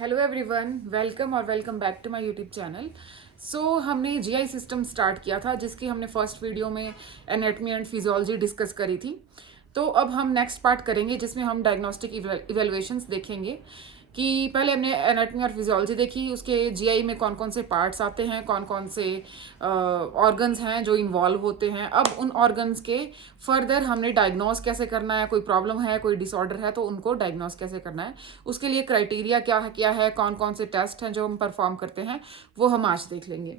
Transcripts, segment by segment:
Hello everyone, welcome और welcome back to my YouTube channel. So हमने GI system start किया था जिसकी हमने फर्स्ट वीडियो में एनाटमी एंड फिजियोलॉजी डिस्कस करी थी। तो अब हम नेक्स्ट पार्ट करेंगे जिसमें हम डायग्नोस्टिक इवेलुएशंस देखेंगे कि पहले हमने एनाटमी और फिजियोलॉजी देखी, उसके जीआई में कौन कौन से पार्ट्स आते हैं, कौन कौन से ऑर्गन्स हैं जो इन्वॉल्व होते हैं। अब उन ऑर्गन्स के फर्दर हमने डायग्नोस कैसे करना है, कोई प्रॉब्लम है, कोई डिसऑर्डर है तो उनको डायग्नोस कैसे करना है, उसके लिए क्राइटेरिया क्या है, कौन कौन से टेस्ट हैं जो हम परफॉर्म करते हैं, वो हम आज देख लेंगे।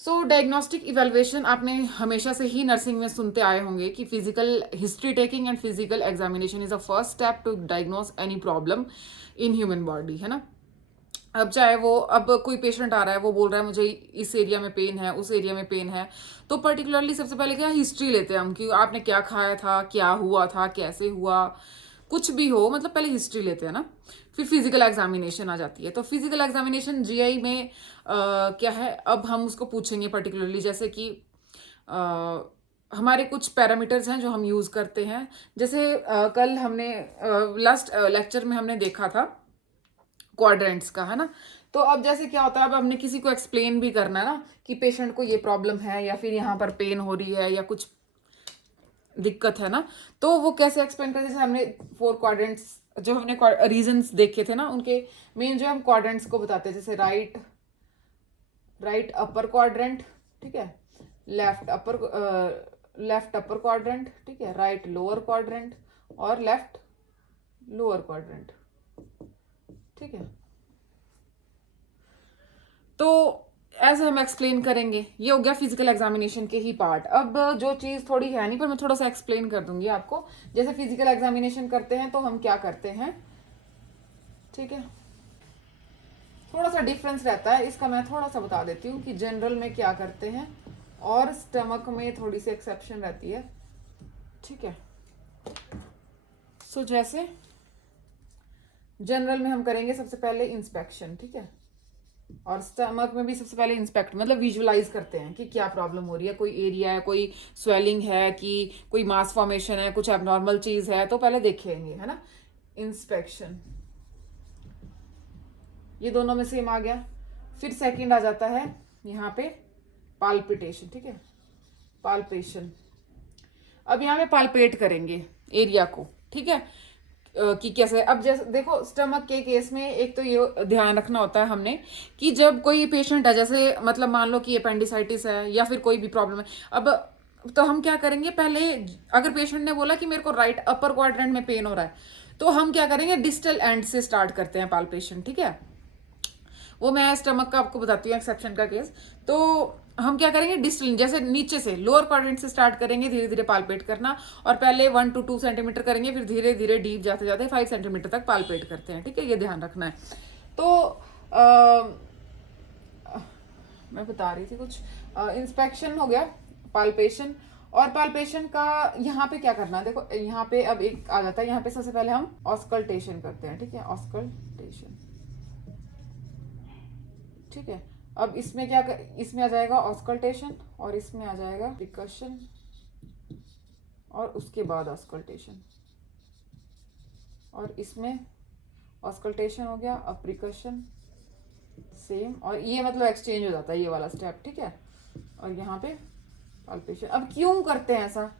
सो डायग्नोस्टिक इवेलुएशन आपने हमेशा से ही नर्सिंग में सुनते आए होंगे कि physical history taking and physical examination is a first step to diagnose any problem in human body, है ना। अब चाहे वो अब कोई पेशेंट आ रहा है, वो बोल रहा है मुझे इस एरिया में पेन है, उस एरिया में पेन है, तो पर्टिकुलरली सबसे पहले क्या हिस्ट्री लेते हैं हम कि आपने क्या खाया था, क्या हुआ था, कैसे हुआ, कुछ भी हो, मतलब पहले हिस्ट्री लेते हैं ना। फिर फिजिकल एग्जामिनेशन आ जाती है। तो फिजिकल एग्जामिनेशन जीआई में क्या है, अब हम उसको पूछेंगे पर्टिकुलरली, जैसे कि हमारे कुछ पैरामीटर्स हैं जो हम यूज करते हैं। जैसे कल हमने लास्ट लेक्चर में हमने देखा था क्वाड्रेंट्स का, है ना। तो अब जैसे क्या होता है, अब हमने किसी को एक्सप्लेन भी करना है ना कि पेशेंट को ये प्रॉब्लम है या फिर यहाँ पर पेन हो रही है या कुछ दिक्कत है ना, तो वो कैसे एक्सप्लेन करते। जैसे हमने 4 क्वाड्रेंट्स जो हमने रीजंस देखे थे ना, उनके मेन जो हम क्वाड्रेंट्स को बताते हैं, जैसे राइट अपर क्वाड्रेंट, ठीक है, लेफ्ट अपर क्वाड्रेंट, ठीक है, राइट लोअर क्वाड्रेंट और लेफ्ट लोअर क्वाड्रेंट, ठीक है। तो ऐसे हम एक्सप्लेन करेंगे। ये हो गया फिजिकल एग्जामिनेशन के ही पार्ट। अब जो चीज थोड़ी है नहीं, पर मैं थोड़ा सा एक्सप्लेन कर दूंगी आपको। जैसे फिजिकल एग्जामिनेशन करते हैं तो हम क्या करते हैं, ठीक है, थोड़ा सा डिफरेंस रहता है इसका, मैं थोड़ा सा बता देती हूँ कि जनरल में क्या करते हैं और स्टमक में थोड़ी सी एक्सेप्शन रहती है, ठीक है। सो जैसे जनरल में हम करेंगे सबसे पहले इंस्पेक्शन, ठीक है, और स्टमक में भी सबसे पहले इंस्पेक्ट मतलब विजुअलाइज करते हैं कि क्या प्रॉब्लम हो रही है, कोई एरिया है, कोई स्वेलिंग है, कि कोई मास फॉर्मेशन है, कुछ एबनॉर्मल चीज है, तो पहले देखेंगे, है ना। इंस्पेक्शन, ये दोनों में सेम आ गया। फिर सेकंड आ जाता है यहाँ पे पाल्पिटेशन, ठीक है, पाल्पेशन। अब यहाँ पे पाल्पेट करेंगे एरिया को, ठीक है, कि कैसे। अब जैसे देखो स्टमक के केस में एक तो ये ध्यान रखना होता है हमने कि जब कोई पेशेंट है, जैसे मतलब मान लो कि अपेंडिसाइटिस है या फिर कोई भी प्रॉब्लम है, अब तो हम क्या करेंगे, पहले अगर पेशेंट ने बोला कि मेरे को राइट अपर क्वाड्रेंट में पेन हो रहा है, तो हम क्या करेंगे, डिस्टल एंड से स्टार्ट करते हैं पाल्पेशन, ठीक है। वो मैं स्टमक का आपको बताती हूँ एक्सेप्शन का केस। तो हम क्या करेंगे, डिस्टल जैसे नीचे से लोअर क्वाड्रेंट से स्टार्ट करेंगे, धीरे धीरे पाल्पेट करना, और पहले 1 to 2 सेंटीमीटर करेंगे, फिर धीरे धीरे डीप जाते जाते 5 सेंटीमीटर तक पाल्पेट करते हैं, ठीक है, ये ध्यान रखना है। तो मैं बता रही थी कुछ, इंस्पेक्शन हो गया, पाल्पेशन, और पाल्पेशन का यहाँ पे क्या करना है, देखो यहाँ पे अब एक आ जाता है, यहाँ पे सबसे पहले हम ऑस्कल्टेशन करते हैं, ठीक है, ऑस्कल्टेशन, ठीक है। अब इसमें इसमें आ जाएगा ऑस्कल्टेशन, और इसमें आ जाएगा प्रिकशन, और उसके बाद ऑस्कल्टेशन, और इसमें ऑस्कल्टेशन हो गया, अब प्रिकशन सेम, और ये मतलब एक्सचेंज हो जाता है ये वाला स्टेप, ठीक है, और यहाँ पे पाल्पेशन। अब क्यों करते हैं ऐसा,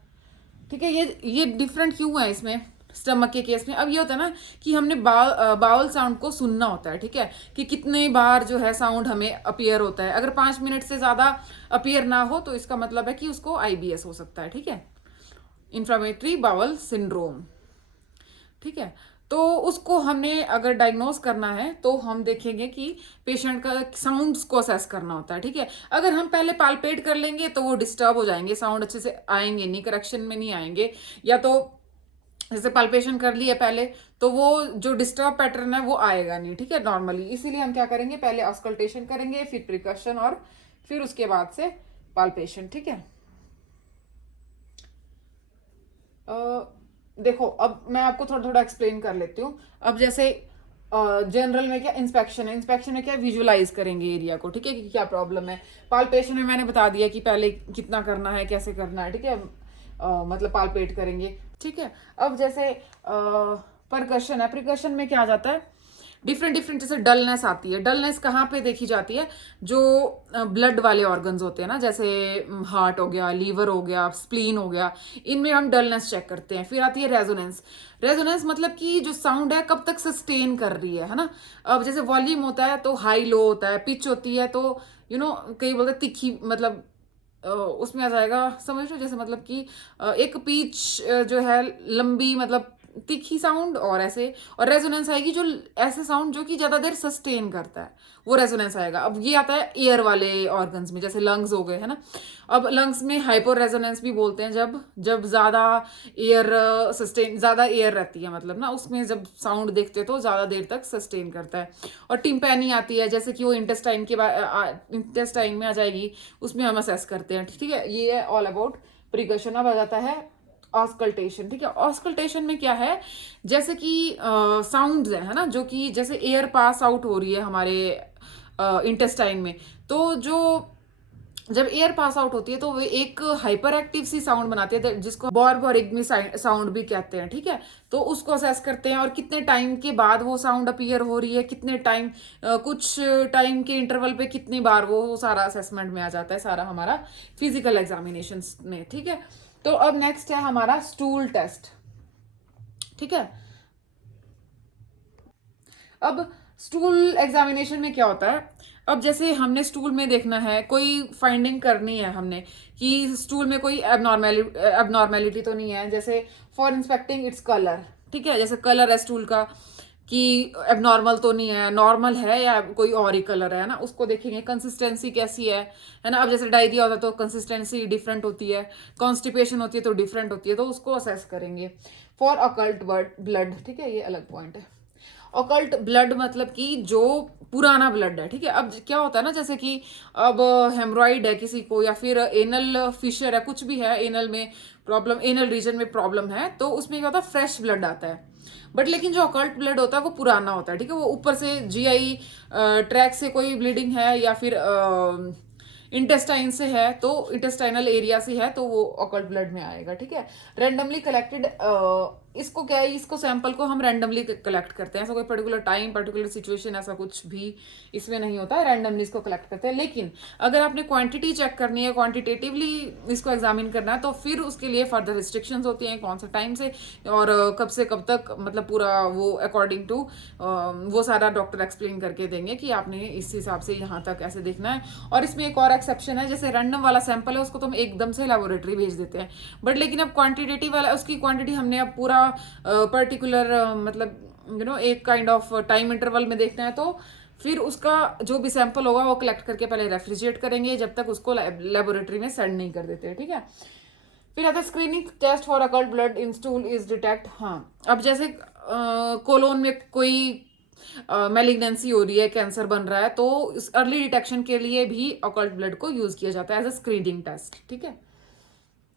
ठीक है, ये डिफरेंट क्यों है इसमें स्टमक के केस में। अब ये होता है ना कि हमने बाउल साउंड को सुनना होता है, ठीक है, कि कितने बार जो है साउंड हमें अपीयर होता है। अगर 5 मिनट से ज्यादा अपीयर ना हो तो इसका मतलब है कि उसको आईबीएस हो सकता है, ठीक है, इंफ्लामेटरी बाउल सिंड्रोम, ठीक है। तो उसको हमने अगर डायग्नोज करना है तो हम देखेंगे कि पेशेंट का साउंड्स को असेस करना होता है, ठीक है। अगर हम पहले पाल्पेट कर लेंगे तो वो डिस्टर्ब हो जाएंगे, साउंड अच्छे से आएंगे नहीं, करेक्शन में नहीं आएंगे, या तो जैसे पाल्पेशन कर लिया पहले तो वो जो डिस्टर्ब पैटर्न है वो आएगा नहीं, ठीक है, नॉर्मली। इसीलिए हम क्या करेंगे, पहले ऑस्कल्टेशन करेंगे, फिर प्रिकशन, और फिर उसके बाद से पाल्पेशन, ठीक है। देखो अब मैं आपको थोड़ा थोड़ा एक्सप्लेन कर लेती हूँ। अब जैसे जनरल में क्या इंस्पेक्शन है, इंस्पेक्शन में क्या विजुलाइज करेंगे एरिया को, ठीक है, कि क्या प्रॉब्लम है। पाल्पेशन में मैंने बता दिया कि पहले कितना करना है, कैसे करना है, ठीक है, मतलब पाल्पेट करेंगे, ठीक है। अब जैसे परकशन है, प्रिकशन में क्या आ जाता है, डिफरेंट डिफरेंट जैसे डलनेस आती है। डलनेस कहाँ पे देखी जाती है? जो ब्लड वाले ऑर्गन्स होते हैं ना, जैसे हार्ट हो गया, लीवर हो गया, स्प्लीन हो गया, इनमें हम डलनेस चेक करते हैं। फिर आती है रेजोनेंस। रेजोनेंस मतलब कि जो साउंड है कब तक सस्टेन कर रही है ना। अब जैसे वॉल्यूम होता है तो हाई लो होता है, पिच होती है तो कई बोलते हैं तिखी, मतलब उसमें आ जाएगा, समझ लो जैसे मतलब कि एक पीच जो है लंबी, मतलब तीखी साउंड, और ऐसे, और रेजोनेंस आएगी जो ऐसे साउंड जो कि ज्यादा देर सस्टेन करता है, वो रेजोनेंस आएगा। अब ये आता है एयर वाले ऑर्गन्स में, जैसे लंग्स हो गए है ना। अब लंग्स में हाइपर रेजोनेंस भी बोलते हैं, जब जब ज्यादा एयर सस्टेन, ज्यादा एयर रहती है मतलब ना, उसमें जब साउंड देखते हैं तो ज्यादा देर तक सस्टेन करता है। और टिम्पैनी आती है, जैसे कि वो इंटेस्टाइन के बाद इंटेस्टाइन में आ जाएगी, उसमें हम असेस करते हैं। ठीक है, ये है ऑल अबाउट प्रिकशन। अब आ जाता है ऑस्कल्टेशन। ठीक है, ऑस्कल्टेशन में क्या है? जैसे कि साउंड्स है ना, जो कि जैसे एयर पास आउट हो रही है हमारे इंटेस्टाइन में, तो जो जब एयर पास आउट होती है तो वो एक हाइपर एक्टिव सी साउंड बनाती है, जिसको बॉर्बोरिग्मी साउंड भी कहते हैं। ठीक है, तो उसको असेस करते हैं, और कितने टाइम के बाद वो साउंड अपीयर हो रही है, कितने टाइम, कुछ टाइम के इंटरवल पे कितनी बार, वो सारा असेसमेंट में आ जाता है, सारा हमारा फिजिकल एग्जामिनेशन में। ठीक है, तो अब नेक्स्ट है हमारा स्टूल टेस्ट। ठीक है, अब स्टूल एग्जामिनेशन में क्या होता है? अब जैसे हमने स्टूल में देखना है, कोई फाइंडिंग करनी है हमने कि स्टूल में कोई एबनॉर्मेलिटी तो नहीं है, जैसे फॉर इंस्पेक्टिंग इट्स कलर। ठीक है, जैसे कलर है स्टूल का कि एबनॉर्मल तो नहीं है, नॉर्मल है, या कोई और ही कलर है ना, उसको देखेंगे। कंसिस्टेंसी कैसी है ना। अब जैसे डायरिया होता है तो कंसिस्टेंसी डिफरेंट होती है, कॉन्स्टिपेशन होती है तो डिफरेंट होती है, तो उसको असेस करेंगे। फॉर अकल्ट ब्लड, ठीक है, ये अलग पॉइंट है। ऑकल्ट ब्लड मतलब कि जो पुराना ब्लड है। ठीक है, अब क्या होता है ना, जैसे कि अब हेमरॉइड है किसी को, या फिर एनल फिशर है, कुछ भी है, एनल में प्रॉब्लम, एनल रीजन में प्रॉब्लम है, तो उसमें क्या होता है? फ्रेश ब्लड आता है। बट लेकिन जो ऑकल्ट ब्लड होता है वो पुराना होता है। ठीक है, वो ऊपर से जीआई ट्रैक से कोई ब्लीडिंग है, या फिर इंटेस्टाइन से है, तो इंटेस्टाइनल एरिया से है, तो वो ऑकल्ट ब्लड में आएगा। ठीक है, रैंडमली कलेक्टेड, इसको क्या है, इसको सैंपल को हम रैंडमली कलेक्ट करते हैं, ऐसा कोई पर्टिकुलर टाइम, पर्टिकुलर सिचुएशन, ऐसा कुछ भी इसमें नहीं होता है, रैंडमली इसको कलेक्ट करते हैं। लेकिन अगर आपने क्वांटिटी चेक करनी है, क्वांटिटेटिवली इसको एग्जामिन करना है, तो फिर उसके लिए फर्दर रिस्ट्रिक्शंस होती हैं, कौन सा टाइम से और कब से कब तक, मतलब पूरा वो अकॉर्डिंग टू वो सारा डॉक्टर एक्सप्लेन करके देंगे कि आपने इस हिसाब से यहाँ तक ऐसे देखना है। और इसमें एक और एक्सेप्शन है, जैसे रैंडम वाला सैंपल है उसको तो हम एकदम से लेबोरेटरी भेज देते हैं, बट लेकिन अब क्वांटिटेटिव वाला, उसकी क्वांटिटी हमने अब पूरा पर्टिकुलर मतलब एक काइंड ऑफ टाइम इंटरवल में देखना है, तो फिर उसका जो भी सैंपल होगा वो कलेक्ट करके पहले रेफ्रिजरेट करेंगे, जब तक उसको लेबोरेटरी में सेंड नहीं कर देते। ठीक है, फिर आता है screening test for occult blood in stool is detect. हाँ, अब जैसे कोलोन में कोई मेलिग्नेंसी हो रही है, कैंसर बन रहा है, तो इस अर्ली डिटेक्शन के लिए भी अकल्ट ब्लड को यूज किया जाता है एज अ स्क्रीनिंग टेस्ट। ठीक है,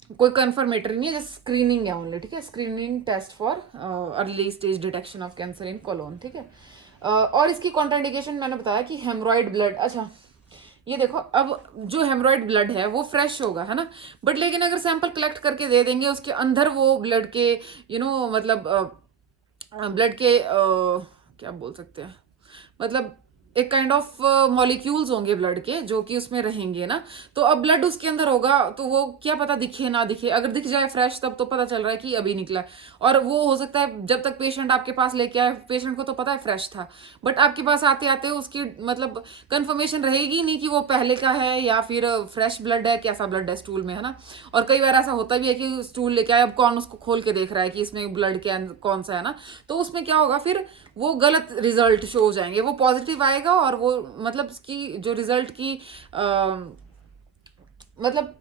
कोई कंफर्मेटरी नहीं है, जस्ट स्क्रीनिंग है ओनली। ठीक है, screening test for early stage detection of cancer in colon. ठीक है, और इसकी कॉन्ट्राइंडिकेशन मैंने बताया कि हेमरॉइड ब्लड। अच्छा, ये देखो, अब जो हेमरॉइड ब्लड है वो फ्रेश होगा, है ना, बट लेकिन अगर सैंपल कलेक्ट करके दे देंगे, उसके अंदर वो ब्लड के मतलब ब्लड के क्या बोल सकते हैं, मतलब एक काइंड ऑफ मॉलिक्यूल्स होंगे ब्लड के जो कि उसमें रहेंगे ना, तो अब ब्लड उसके अंदर होगा, तो वो क्या पता दिखे ना दिखे, अगर दिख जाए फ्रेश तब तो पता चल रहा है कि अभी निकला है। और वो हो सकता है जब तक पेशेंट आपके पास लेके आए, पेशेंट को तो पता है फ्रेश था, बट आपके पास आते आते उसकी मतलब कंफर्मेशन रहेगी नहीं कि वो पहले का है या फिर फ्रेश ब्लड है, कैसा ब्लड है स्टूल में, है ना। और कई बार ऐसा होता भी है कि स्टूल लेके आए, अब कौन उसको खोल के देख रहा है कि इसमें ब्लड के कौन सा है ना, तो उसमें क्या होगा, फिर वो गलत रिजल्ट शो हो जाएंगे, वो पॉजिटिव आएगा और वो मतलब इसकी जो रिजल्ट की मतलब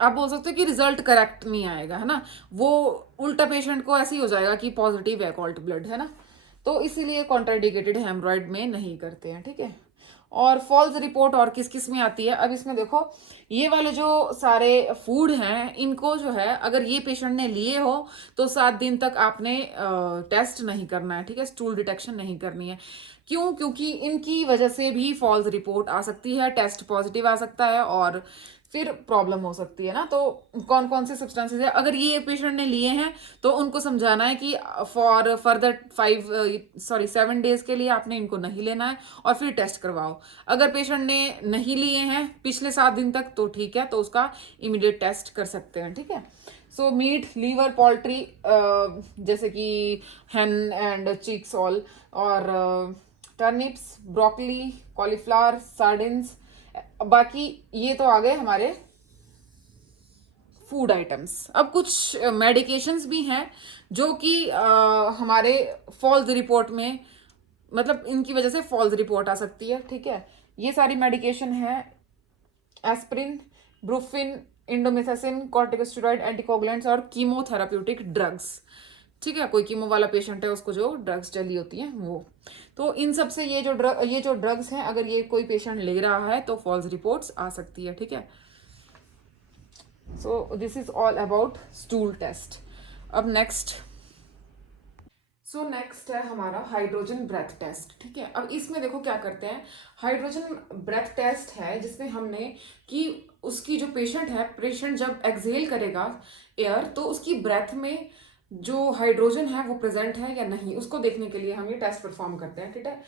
आप बोल सकते हो कि रिजल्ट करेक्ट नहीं आएगा, है ना। वो उल्टा पेशेंट को ऐसे ही हो जाएगा कि पॉजिटिव है अकल्ट ब्लड, है ना। तो इसीलिए कॉन्ट्राइंडिकेटेड हेमरॉइड में नहीं करते हैं। ठीक है, और फॉल्स रिपोर्ट और किस किस में आती है, अब इसमें देखो, ये वाले जो सारे फूड हैं, इनको जो है अगर ये पेशेंट ने लिए हो तो 7 दिन तक आपने टेस्ट नहीं करना है। ठीक है, स्टूल डिटेक्शन नहीं करनी है। क्यों? क्योंकि इनकी वजह से भी फॉल्स रिपोर्ट आ सकती है, टेस्ट पॉजिटिव आ सकता है, और फिर प्रॉब्लम हो सकती है ना। तो कौन कौन से सब्सटेंसेस है, अगर ये पेशेंट ने लिए हैं तो उनको समझाना है कि फॉर फर्दर 7 डेज के लिए आपने इनको नहीं लेना है, और फिर टेस्ट करवाओ। अगर पेशेंट ने नहीं लिए हैं पिछले 7 दिन तक तो ठीक है, तो उसका इमीडिएट टेस्ट कर सकते हैं, ठीक है। सो मीट, लीवर, पोल्ट्री, जैसे कि हैन एंड चिक्स ऑल, और टर्निप्स, ब्रोकली, कॉलीफ्लावर, सार्डिन्स। बाकी ये तो आ गए हमारे फूड आइटम्स। अब कुछ मेडिकेशंस भी हैं जो कि हमारे फॉल्स रिपोर्ट में, मतलब इनकी वजह से फॉल्स रिपोर्ट आ सकती है, ठीक है। ये सारी मेडिकेशन है aspirin, Brufen, indomethacin, corticosteroid, anticoagulants और कीमोथेराप्यूटिक ड्रग्स, ठीक है। कोई कीमो वाला पेशेंट है उसको जो ड्रग्स चली होती हैं वो। तो इन सब से ये जो ड्रग्स हैं, अगर ये कोई पेशेंट ले रहा है तो फॉल्स रिपोर्ट्स आ सकती है, ठीक है। So this is all about stool test. अब नेक्स्ट है हमारा हाइड्रोजन ब्रेथ टेस्ट, ठीक है। अब इसमें देखो क्या करते हैं, हाइड्रोजन ब्रेथ टेस्ट है जिसमें हमने कि उसकी जो पेशेंट जब एक्सहेल करेगा एयर, तो उसकी ब्रेथ में जो हाइड्रोजन है वो प्रेजेंट है या नहीं, उसको देखने के लिए हम ये टेस्ट परफॉर्म करते हैं, ठीक है।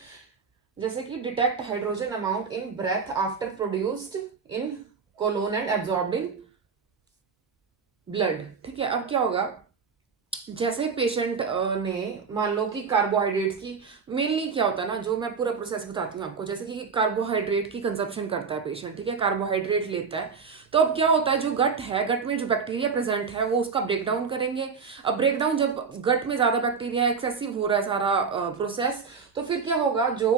जैसे कि detect hydrogen amount in breath after produced in colon and absorbed in blood, ठीक है। अब क्या होगा, जैसे पेशेंट ने मान लो कि कार्बोहाइड्रेट्स की, मेनली क्या होता है ना, जो मैं पूरा प्रोसेस बताती हूँ आपको, जैसे कि कार्बोहाइड्रेट की कंजप्शन करता है पेशेंट, ठीक है, कार्बोहाइड्रेट लेता है। तो अब क्या होता है, जो गट में जो बैक्टीरिया प्रेजेंट है वो उसका ब्रेक डाउन करेंगे। अब ब्रेक डाउन, जब गट में ज्यादा बैक्टीरिया एक्सेसिव हो रहा है सारा प्रोसेस, तो फिर क्या होगा, जो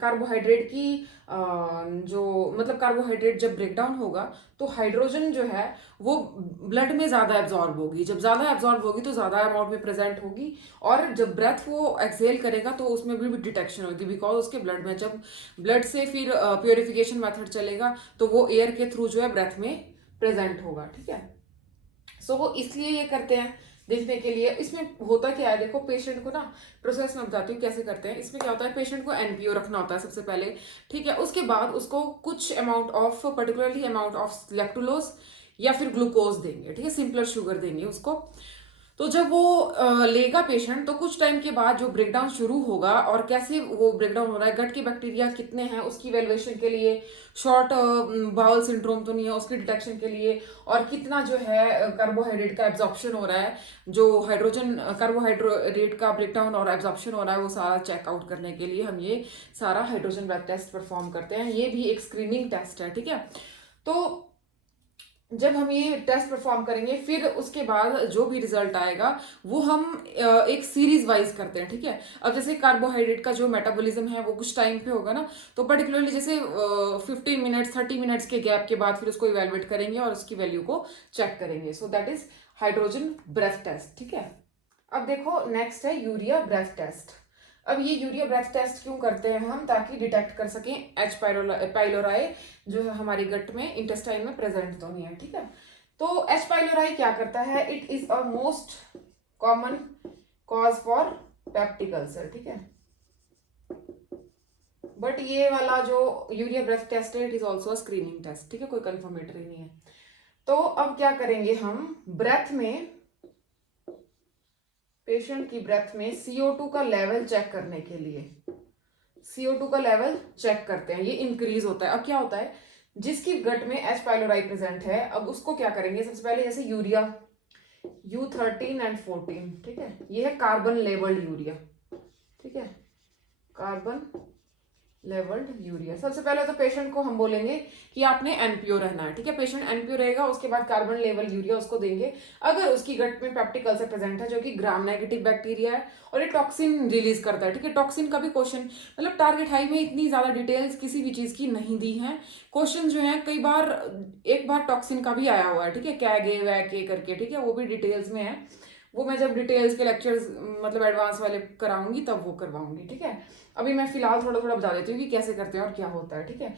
कार्बोहाइड्रेट की जो मतलब कार्बोहाइड्रेट जब ब्रेक डाउन होगा तो हाइड्रोजन जो है वो ब्लड में ज्यादा एब्जॉर्ब होगी। जब ज्यादा एब्जॉर्ब होगी तो ज्यादा अमाउंट में प्रेजेंट होगी, और जब ब्रेथ वो एक्सहेल करेगा तो उसमें भी डिटेक्शन होगी, बिकॉज उसके ब्लड में जब ब्लड से फिर प्योरिफिकेशन मेथड चलेगा तो वो एयर के थ्रू जो है ब्रेथ में प्रेजेंट होगा, ठीक है। सो वो इसलिए ये करते हैं देखने के लिए। इसमें होता क्या है, देखो पेशेंट को ना, प्रोसेस में बताती हूँ कैसे करते हैं। इसमें क्या होता है, पेशेंट को एनपीओ रखना होता है सबसे पहले, ठीक है। उसके बाद उसको कुछ amount of, particularly amount of lactulose या फिर ग्लूकोज देंगे, ठीक है, सिंपलर शुगर देंगे उसको। तो जब वो लेगा पेशेंट, तो कुछ टाइम के बाद जो ब्रेकडाउन शुरू होगा, और कैसे वो ब्रेकडाउन हो रहा है, गट के बैक्टीरिया कितने हैं उसकी वैल्यूएशन के लिए, शॉर्ट बाउल सिंड्रोम तो नहीं है उसकी डिटेक्शन के लिए, और कितना जो है कार्बोहाइड्रेट का एब्जॉर्प्शन हो रहा है, जो हाइड्रोजन कार्बोहाइड्रेट का ब्रेकडाउन और एब्जॉर्प्शन हो रहा है, वो सारा चेकआउट करने के लिए हम ये सारा हाइड्रोजन ब्रेथ टेस्ट परफॉर्म करते हैं। ये भी एक स्क्रीनिंग टेस्ट है, ठीक है। तो जब हम ये टेस्ट परफॉर्म करेंगे, फिर उसके बाद जो भी रिजल्ट आएगा वो हम एक सीरीज वाइज करते हैं, ठीक है। अब जैसे कार्बोहाइड्रेट का जो मेटाबॉलिज्म है वो कुछ टाइम पे होगा ना, तो पर्टिकुलरली जैसे 15 मिनट्स 30 मिनट्स के गैप के बाद फिर उसको इवेलुएट करेंगे और उसकी वैल्यू को चेक करेंगे। So that is hydrogen breath test, ठीक है। अब देखो नेक्स्ट है यूरिया ब्रेथ टेस्ट। अब ये यूरिया ब्रेथ टेस्ट क्यों करते हैं हम, ताकि डिटेक्ट कर सकें एच पाइलोराई जो है हमारी गट में, इंटेस्टाइन में प्रेजेंट तो नहीं है, ठीक है। तो एच पाइलोराई क्या करता है, it is a most common cause for peptic ulcer, ठीक है। बट ये वाला जो यूरिया ब्रेथ टेस्ट है, it is also screening test, ठीक है, कोई कंफर्मेटरी नहीं है। तो अब क्या करेंगे हम, ब्रेथ में, पेशेंट की ब्रेथ में CO2 का लेवल चेक करने के लिए CO2 का लेवल चेक करते हैं, ये इंक्रीज होता है। अब क्या होता है, जिसकी गट में एच पाइलोराई प्रेजेंट है, अब उसको क्या करेंगे, सबसे पहले जैसे यूरिया U13 एंड 14, ठीक है, ये है कार्बन लेवल्ड यूरिया, ठीक है, कार्बन लेवल्ड यूरिया। सबसे पहले तो पेशेंट को हम बोलेंगे कि आपने एनपीओ रहना है, ठीक है। पेशेंट एनपीओ रहेगा, उसके बाद कार्बन लेवल यूरिया उसको देंगे। अगर उसकी गट में पेप्टिक अल्सर प्रेजेंट है जो कि ग्राम नेगेटिव बैक्टीरिया है और ये टॉक्सिन रिलीज करता है, ठीक है। टॉक्सिन का भी क्वेश्चन, मतलब टारगेट हाई में इतनी ज्यादा डिटेल्स किसी भी चीज की नहीं दी है। क्वेश्चन जो है कई बार, एक बार टॉक्सिन का भी आया हुआ है, ठीक है, कैगे वैके करके, ठीक है, वो भी डिटेल्स में है। वो मैं जब डिटेल्स के लेक्चर्स मतलब एडवांस वाले कराऊंगी तब वो करवाऊंगी, ठीक है। अभी मैं फिलहाल थोड़ा थोड़ा बता देती हूँ कि कैसे करते हैं और क्या होता है, ठीक है।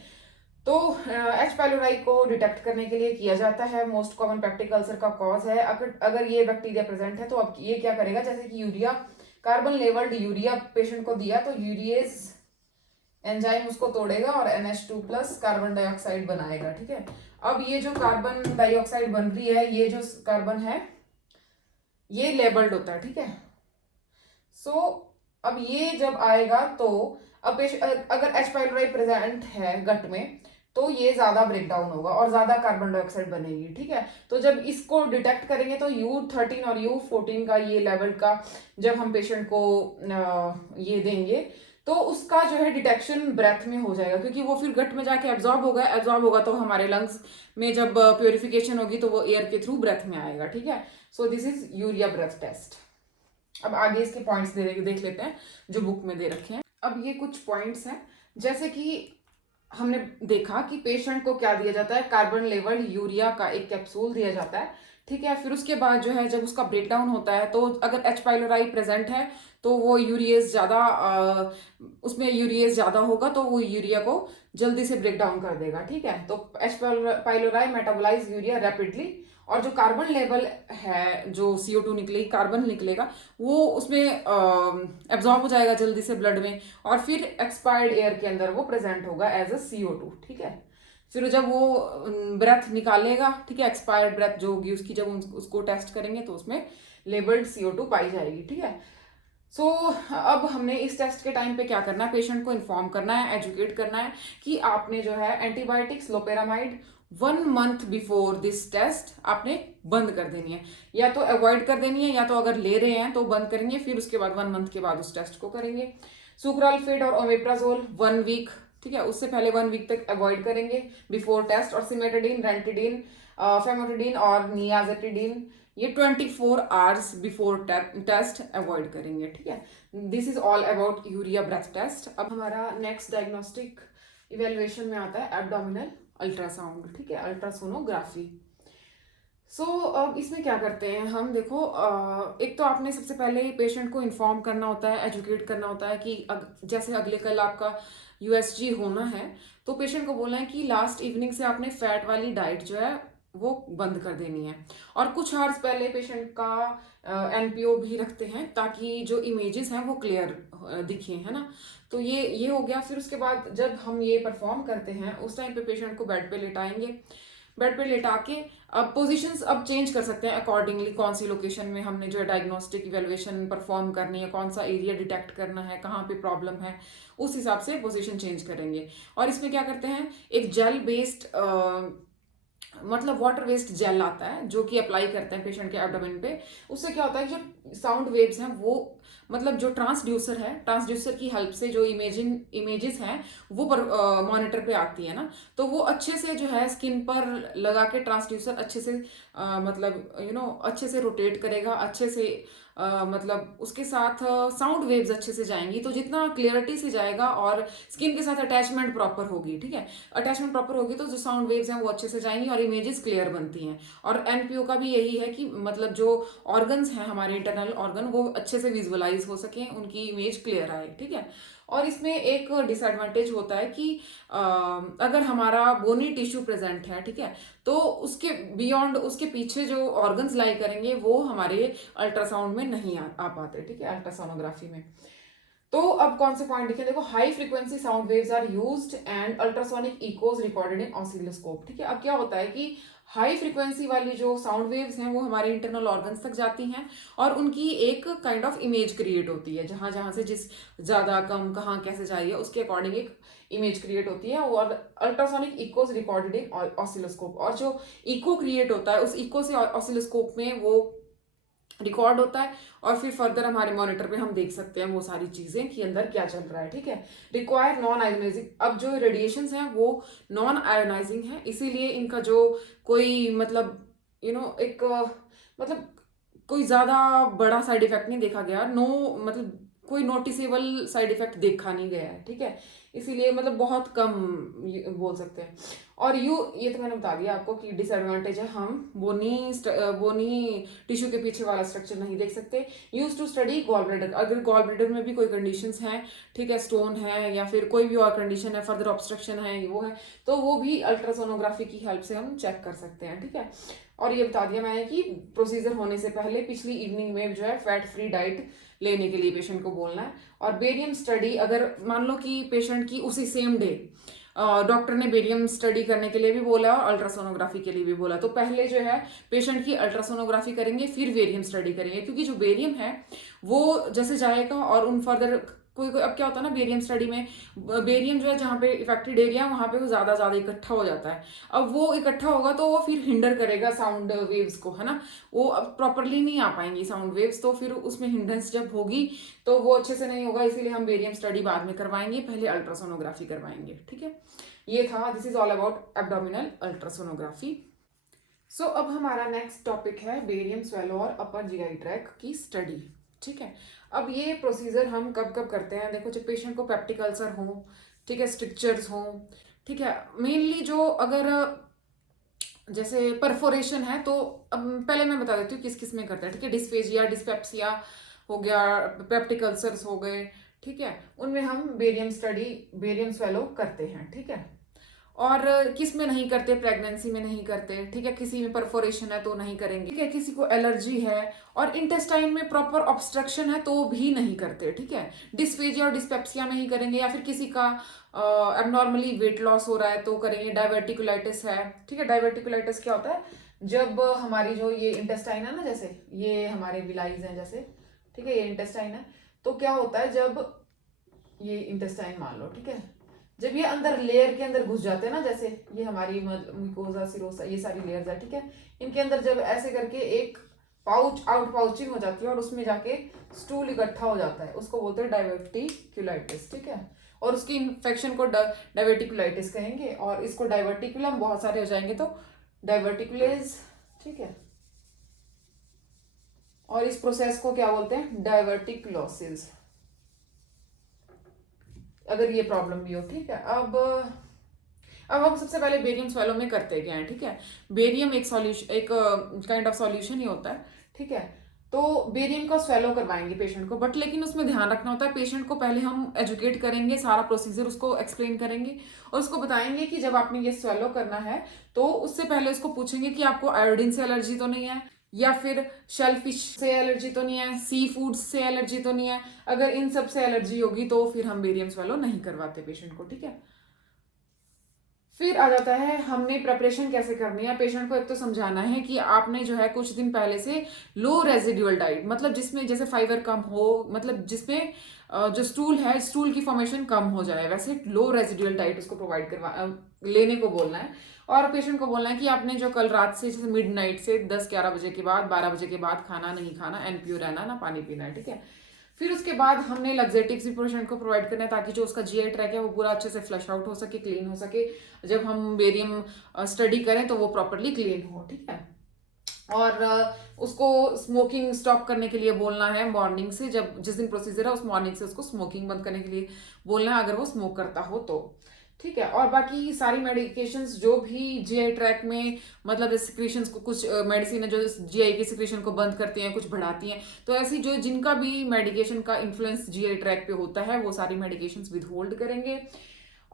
तो एच पाइलोराई को डिटेक्ट करने के लिए किया जाता है, मोस्ट कॉमन पेप्टिक अल्सर का कॉज है। अगर ये बैक्टीरिया प्रेजेंट है तो अब ये क्या करेगा, जैसे कि urea, carbon labelled urea patient को दिया, तो यूरिएज एंजाइम उसको तोड़ेगा और NH2 प्लस कार्बन डाइऑक्साइड बनाएगा, ठीक है। अब ये जो कार्बन डाइऑक्साइड बन रही है, ये जो कार्बन है ये लेबल्ड होता है, ठीक है। सो अब ये जब आएगा तो अब अगर H पाइलोराई प्रेजेंट है गट में तो ये ज्यादा ब्रेक डाउन होगा और ज्यादा कार्बन डाइऑक्साइड बनेगी, ठीक है। तो जब इसको डिटेक्ट करेंगे तो U13 और U14 का ये लेवल का जब हम पेशेंट को ये देंगे तो उसका जो है डिटेक्शन ब्रेथ में हो जाएगा, क्योंकि वो फिर गट में जाके एब्जॉर्ब होगा तो हमारे लंग्स में जब प्योरिफिकेशन होगी तो वो एयर के थ्रू ब्रेथ में आएगा, ठीक है। So this is urea breath test. अब आगे इसके पॉइंट्स देख लेते हैं जो बुक में दे रखे हैं। अब ये कुछ पॉइंट्स हैं, जैसे कि हमने देखा कि पेशेंट को क्या दिया जाता है, कार्बन लेवल यूरिया का एक कैप्सूल दिया जाता है, ठीक है। फिर उसके बाद जो है जब उसका ब्रेकडाउन होता है तो अगर H पाइलोराई प्रेजेंट है तो वो यूरिएज ज़्यादा उसमें यूरिएज ज़्यादा होगा तो वो यूरिया को जल्दी से ब्रेक डाउन कर देगा, ठीक है। तो H pylori metabolise urea rapidly, और जो कार्बन लेवल है जो CO2 निकलेगी, कार्बन निकलेगा, वो उसमें एब्जॉर्ब हो जाएगा जल्दी से ब्लड में और फिर एक्सपायर्ड एयर के अंदर वो प्रेजेंट होगा एज अ CO2, ठीक है। फिर जब वो ब्रेथ निकालेगा, ठीक है, एक्सपायर्ड ब्रेथ जो होगी उसकी जब उसको टेस्ट करेंगे तो उसमें लेबल्ड CO2 पाई जाएगी, ठीक है। सो अब हमने इस टेस्ट के टाइम पे क्या करना है, पेशेंट को इन्फॉर्म करना है, एजुकेट करना है कि आपने जो है antibiotics loperamide 1 month before this test आपने बंद कर देनी है, या तो अवॉइड कर देनी है या तो अगर ले रहे हैं तो बंद करेंगे, फिर उसके बाद 1 मंथ के बाद उस टेस्ट को करेंगे। सुक्रालफेड और ओमेप्राजोल 1 वीक, ठीक है, उससे पहले 1 वीक तक अवॉइड करेंगे बिफोर टेस्ट। और सिमेटाडीन, रेंटिडीन, फेमोटिडीन और नियाजेटिडीन ये 24 आवर्स बिफोर टेस्ट अवॉइड करेंगे, ठीक है। This is all about urea breath test. अब हमारा नेक्स्ट डायग्नोस्टिक इवेल्युएशन में आता है एब्डोमिनल अल्ट्रासाउंड, ठीक है, अल्ट्रासोनोग्राफी। अब इसमें क्या करते हैं हम, देखो एक तो आपने सबसे पहले पेशेंट को इन्फॉर्म करना होता है, एजुकेट करना होता है कि जैसे अगले कल आपका USG होना है तो पेशेंट को बोलना है कि लास्ट इवनिंग से आपने फैट वाली डाइट जो है वो बंद कर देनी है, और कुछ आवर्स पहले पेशेंट का NPO भी रखते हैं ताकि जो इमेजेस हैं वो क्लियर दिखे, है ना। तो ये हो गया। फिर उसके बाद जब हम ये परफॉर्म करते हैं उस टाइम पे पेशेंट को बेड पे लेटाएंगे, बेड पे लेटा के अब पोजीशंस अब चेंज कर सकते हैं अकॉर्डिंगली, कौन सी लोकेशन में हमने जो है डायग्नोस्टिक इवेल्युएशन परफॉर्म करनी है, कौन सा एरिया डिटेक्ट करना है, कहाँ पे प्रॉब्लम है, उस हिसाब से पोजीशन चेंज करेंगे। और इसमें क्या करते हैं, एक जेल बेस्ड मतलब वाटर वेस्ट जेल आता है जो कि अप्लाई करते हैं पेशेंट के एब्डोमेन पे। उससे क्या होता है कि जो साउंड वेव्स हैं वो मतलब जो ट्रांसड्यूसर है, ट्रांसड्यूसर की हेल्प से जो इमेजेस हैं वो पर मॉनिटर पे आती है ना, तो वो अच्छे से जो है स्किन पर लगा के ट्रांसड्यूसर अच्छे से मतलब अच्छे से रोटेट करेगा, अच्छे से मतलब उसके साथ साउंड वेव्स अच्छे से जाएंगी, तो जितना क्लियरिटी से जाएगा और स्किन के साथ अटैचमेंट प्रॉपर होगी, ठीक है, अटैचमेंट प्रॉपर होगी तो जो साउंड वेव्स हैं वो अच्छे से जाएंगी और इमेजेस क्लियर बनती हैं। और NPO का भी यही है कि मतलब जो ऑर्गन्स हैं हमारे इंटरनल ऑर्गन वो अच्छे से विजुअलाइज हो सके, उनकी इमेज क्लियर आए, ठीक है। और इसमें एक डिसएडवांटेज होता है कि अगर हमारा बोनी टिश्यू प्रेजेंट है, ठीक है, तो उसके बियॉन्ड उसके पीछे जो ऑर्गन्स लाई करेंगे वो हमारे अल्ट्रासाउंड में नहीं आ पाते, ठीक है, अल्ट्रासोनोग्राफी में। तो अब कौन से पॉइंट लिखे, देखो high frequency sound waves are used and ultrasonic echoes recorded in oscilloscope, ठीक है। अब क्या होता है कि हाई फ्रीक्वेंसी वाली जो साउंड वेव्स हैं वो हमारे इंटरनल ऑर्गन्स तक जाती हैं और उनकी एक काइंड ऑफ इमेज क्रिएट होती है, जहां जहां से जिस ज्यादा कम कहाँ कैसे जा रही है उसके अकॉर्डिंग एक इमेज क्रिएट होती है। और ultrasonic echoes recorded in oscilloscope, और जो इको क्रिएट होता है उस इको से ऑसिलोस्कोप में वो रिकॉर्ड होता है और फिर फर्दर हमारे मॉनिटर पे हम देख सकते हैं वो सारी चीजें कि अंदर क्या चल रहा है, ठीक है। रिक्वायर नॉन आयोनाइजिंग, अब जो रेडिएशंस हैं वो नॉन आयोनाइजिंग है, इसीलिए इनका जो कोई मतलब एक मतलब कोई ज्यादा बड़ा साइड इफेक्ट नहीं देखा गया, मतलब कोई नोटिसेबल साइड इफेक्ट देखा नहीं गया है, ठीक है, इसीलिए मतलब बहुत कम बोल सकते हैं। और ये तो मैंने बता दिया आपको कि डिसएडवांटेज है, हम बोनी टिश्यू के पीछे वाला स्ट्रक्चर नहीं देख सकते। Use to study gall bladder, अगर गॉल ब्लैडर में भी कोई कंडीशंस हैं, ठीक है, स्टोन है या फिर कोई भी और कंडीशन है, फर्दर ऑब्स्ट्रक्शन है, वो है, तो वो भी अल्ट्रासोनोग्राफी की हेल्प से हम चेक कर सकते हैं, ठीक है। और ये बता दिया मैंने कि प्रोसीजर होने से पहले पिछली इवनिंग में जो है फैट फ्री डाइट लेने के लिए पेशेंट को बोलना है। और बेरियम स्टडी अगर मान लो कि पेशेंट की उसी सेम डे डॉक्टर ने बेरियम स्टडी करने के लिए भी बोला और अल्ट्रासोनोग्राफी के लिए भी बोला, तो पहले जो है पेशेंट की अल्ट्रासोनोग्राफी करेंगे, फिर बेरियम स्टडी करेंगे, क्योंकि जो बेरियम है वो जैसे जाएगा और उन फर्दर कोई कोई अब क्या होता है ना बेरियम स्टडी में, बेरियम जो है जहाँ पे इफेक्टेड एरिया वहां पे वो ज्यादा ज्यादा इकट्ठा हो जाता है। अब वो इकट्ठा होगा तो वो फिर हिंडर करेगा साउंड वेव्स को, है ना, वो अब प्रॉपरली नहीं आ पाएंगी साउंड वेव्स, तो फिर उसमें हिंड्रेंस जब होगी तो वो अच्छे से नहीं होगा, इसीलिए हम बेरियम स्टडी बाद में करवाएंगे, पहले अल्ट्रासोनोग्राफी करवाएंगे। ठीक है, ये था, this is all about abdominal ultrasonography. So अब हमारा नेक्स्ट टॉपिक है बेरियम स्वेलो और अपर जीआई ट्रैक की स्टडी। ठीक है, अब ये प्रोसीजर हम कब कब करते हैं, देखो जब पेशेंट को पेप्टिक अल्सर हो, ठीक है, स्ट्रिक्चर्स हो, ठीक है, मेनली जो अगर जैसे परफोरेशन है तो अब पहले मैं बता देती हूँ किस किस में करते हैं। ठीक है, डिस्फेजिया, डिस्पेप्सिया हो गया, पेप्टिक अल्सर्स हो गए, ठीक है, उनमें हम बेरियम स्टडी, बेरियम स्वेलो करते हैं। ठीक है, और किस में नहीं करते, प्रेगनेंसी में नहीं करते, ठीक है, किसी में परफोरेशन है तो नहीं करेंगे, ठीक है, किसी को एलर्जी है और इंटेस्टाइन में प्रॉपर ऑब्स्ट्रक्शन है तो भी नहीं करते। ठीक है, डिस्फेजिया और डिस्पेप्सिया में ही करेंगे, या फिर किसी का एबनॉर्मली वेट लॉस हो रहा है तो करेंगे, डायवर्टिकुलाइटिस है। ठीक है, डायवर्टिकुलाइटिस क्या होता है, जब हमारी जो ये इंटेस्टाइन है ना, जैसे ये हमारे विलाइज हैं जैसे, ठीक है, ये इंटेस्टाइन है, तो क्या होता है जब ये इंटेस्टाइन मान लो, ठीक है, जब ये अंदर लेयर के अंदर घुस जाते हैं ना, जैसे ये हमारी म्यूकोसा, सिरोसा, ये सारी लेयर्स है, ठीक है, इनके अंदर जब ऐसे करके एक पाउच आउट पाउचिंग हो जाती है और उसमें जाके स्टूल इकट्ठा हो जाता है, उसको बोलते हैं डायवर्टिकुलाइटिस। ठीक है, और उसकी इन्फेक्शन को डायवर्टिकुलाइटिस कहेंगे, और इसको डायवर्टिकुलम बहुत सारे हो जाएंगे तो डायवर्टिकुलेज। ठीक है, और इस प्रोसेस को क्या बोलते हैं, डायवर्टिकुलोसिस, अगर ये प्रॉब्लम भी हो। ठीक है, अब हम सबसे पहले बेरियम स्वेलो में करते क्या है। ठीक है, बेरियम एक सॉल्यूशन, एक काइंड ऑफ सॉल्यूशन ही होता है। ठीक है, तो बेरियम का स्वेलो करवाएंगे पेशेंट को, बट लेकिन उसमें ध्यान रखना होता है, पेशेंट को पहले हम एजुकेट करेंगे, सारा प्रोसीजर उसको एक्सप्लेन करेंगे और उसको बताएंगे कि जब आपने ये स्वेलो करना है तो उससे पहले उसको पूछेंगे कि आपको आयोडीन से एलर्जी तो नहीं है, या फिर शेलफिश से एलर्जी तो नहीं है, सी फूड से एलर्जी तो नहीं है। अगर इन सब से एलर्जी होगी तो फिर हम बेरियम स्वेलो नहीं करवाते पेशेंट को। ठीक है, फिर आ जाता है हमने प्रेपरेशन कैसे करनी है। पेशेंट को एक तो समझाना है कि आपने जो है कुछ दिन पहले से लो रेजिडुअल डाइट, मतलब जिसमें जैसे फाइबर कम हो, मतलब जिसमें जो स्टूल है, स्टूल की फॉर्मेशन कम हो जाए, वैसे लो रेजिडुअल डाइट उसको प्रोवाइड लेने को बोलना है। और पेशेंट को बोलना है कि आपने जो कल रात से जैसे मिडनाइट से 10-11 बजे के बाद, 12 बजे के बाद खाना नहीं खाना, एनपीओ रहना, ना पानी पीना है। ठीक है, फिर उसके बाद हमने लग्जेटिव्स भी पेशेंट को प्रोवाइड करना है ताकि जो उसका जीआई ट्रैक है वो पूरा अच्छे से फ्लश आउट हो सके, क्लीन हो सके, जब हम बेरियम स्टडी करें तो वो प्रॉपरली क्लीन हो। ठीक है, और उसको स्मोकिंग स्टॉप करने के लिए बोलना है मॉर्निंग से, जब जिस दिन प्रोसीजर है उस मॉर्निंग से उसको स्मोकिंग बंद करने के लिए बोलना है, अगर वो स्मोक करता हो तो। ठीक है, और बाकी सारी मेडिकेशंस जो भी जीआई ट्रैक में, मतलब सिक्रीशंस को, कुछ मेडिसिन है जो जीआई की सिक्रीशन को बंद करती हैं, कुछ बढ़ाती हैं, तो ऐसी जो जिनका भी मेडिकेशन का इन्फ्लुएंस जीआई ट्रैक पे होता है वो सारी मेडिकेशंस विद होल्ड करेंगे।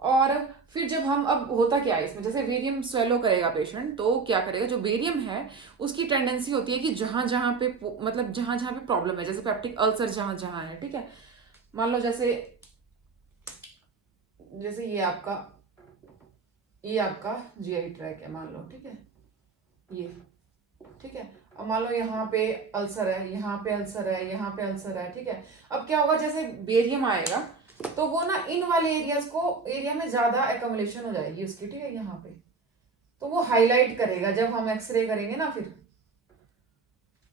और फिर जब हम, अब होता क्या है इसमें, जैसे बेरियम स्वेलो करेगा पेशेंट तो क्या करेगा, जो बेरियम है उसकी टेंडेंसी होती है कि जहां जहां पे, मतलब जहां जहां पे प्रॉब्लम है, जैसे पेप्टिक अल्सर जहां जहां है, ठीक है, मान लो जैसे जैसे ये आपका जीआई ट्रैक है मान लो, ठीक है, ये, ठीक है, अब मान लो यहाँ पे अल्सर है, यहाँ पे अल्सर है, यहाँ पे अल्सर है। ठीक है, अब क्या होगा, जैसे बेरियम आएगा तो वो ना इन वाले एरियाज को, एरिया में ज्यादा एकोमोलेशन हो जाएगी उसकी, ठीक है, यहाँ पे, तो वो हाईलाइट करेगा जब हम एक्सरे करेंगे ना फिर।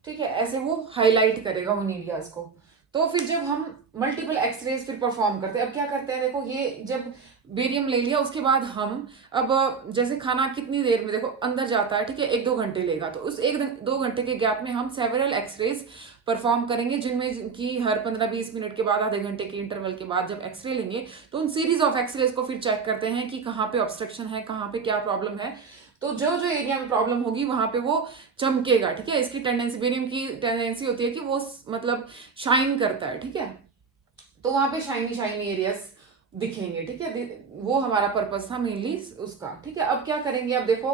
ठीक है, ऐसे वो हाईलाइट करेगा उन एरियाज को। तो फिर जब हम मल्टीपल एक्सरेज फिर परफॉर्म करते हैं, अब क्या करते हैं, देखो ये जब बेरियम ले लिया उसके बाद हम, अब जैसे खाना कितनी देर में देखो अंदर जाता है, ठीक है, 1-2 घंटे लेगा, तो उस 1-2 घंटे के गैप में हम सेवरल एक्सरेज परफॉर्म करेंगे, जिनमें कि हर 15-20 मिनट के बाद, आधे घंटे के इंटरवल के बाद जब एक्सरे लेंगे तो उन सीरीज ऑफ एक्सरेज को फिर चेक करते हैं कि कहाँ पे ऑब्स्ट्रक्शन है, कहाँ पे क्या प्रॉब्लम है, तो जो जो एरिया में प्रॉब्लम होगी वहां पे वो चमकेगा। ठीक है, इसकी टेंडेंसी, बेरियम की टेंडेंसी होती है कि वो मतलब शाइन करता है। ठीक है, तो वहां पे शाइनी शाइनी एरियाज दिखेंगे। ठीक है, वो हमारा पर्पस था मेनली उसका। ठीक है, अब क्या करेंगे, अब देखो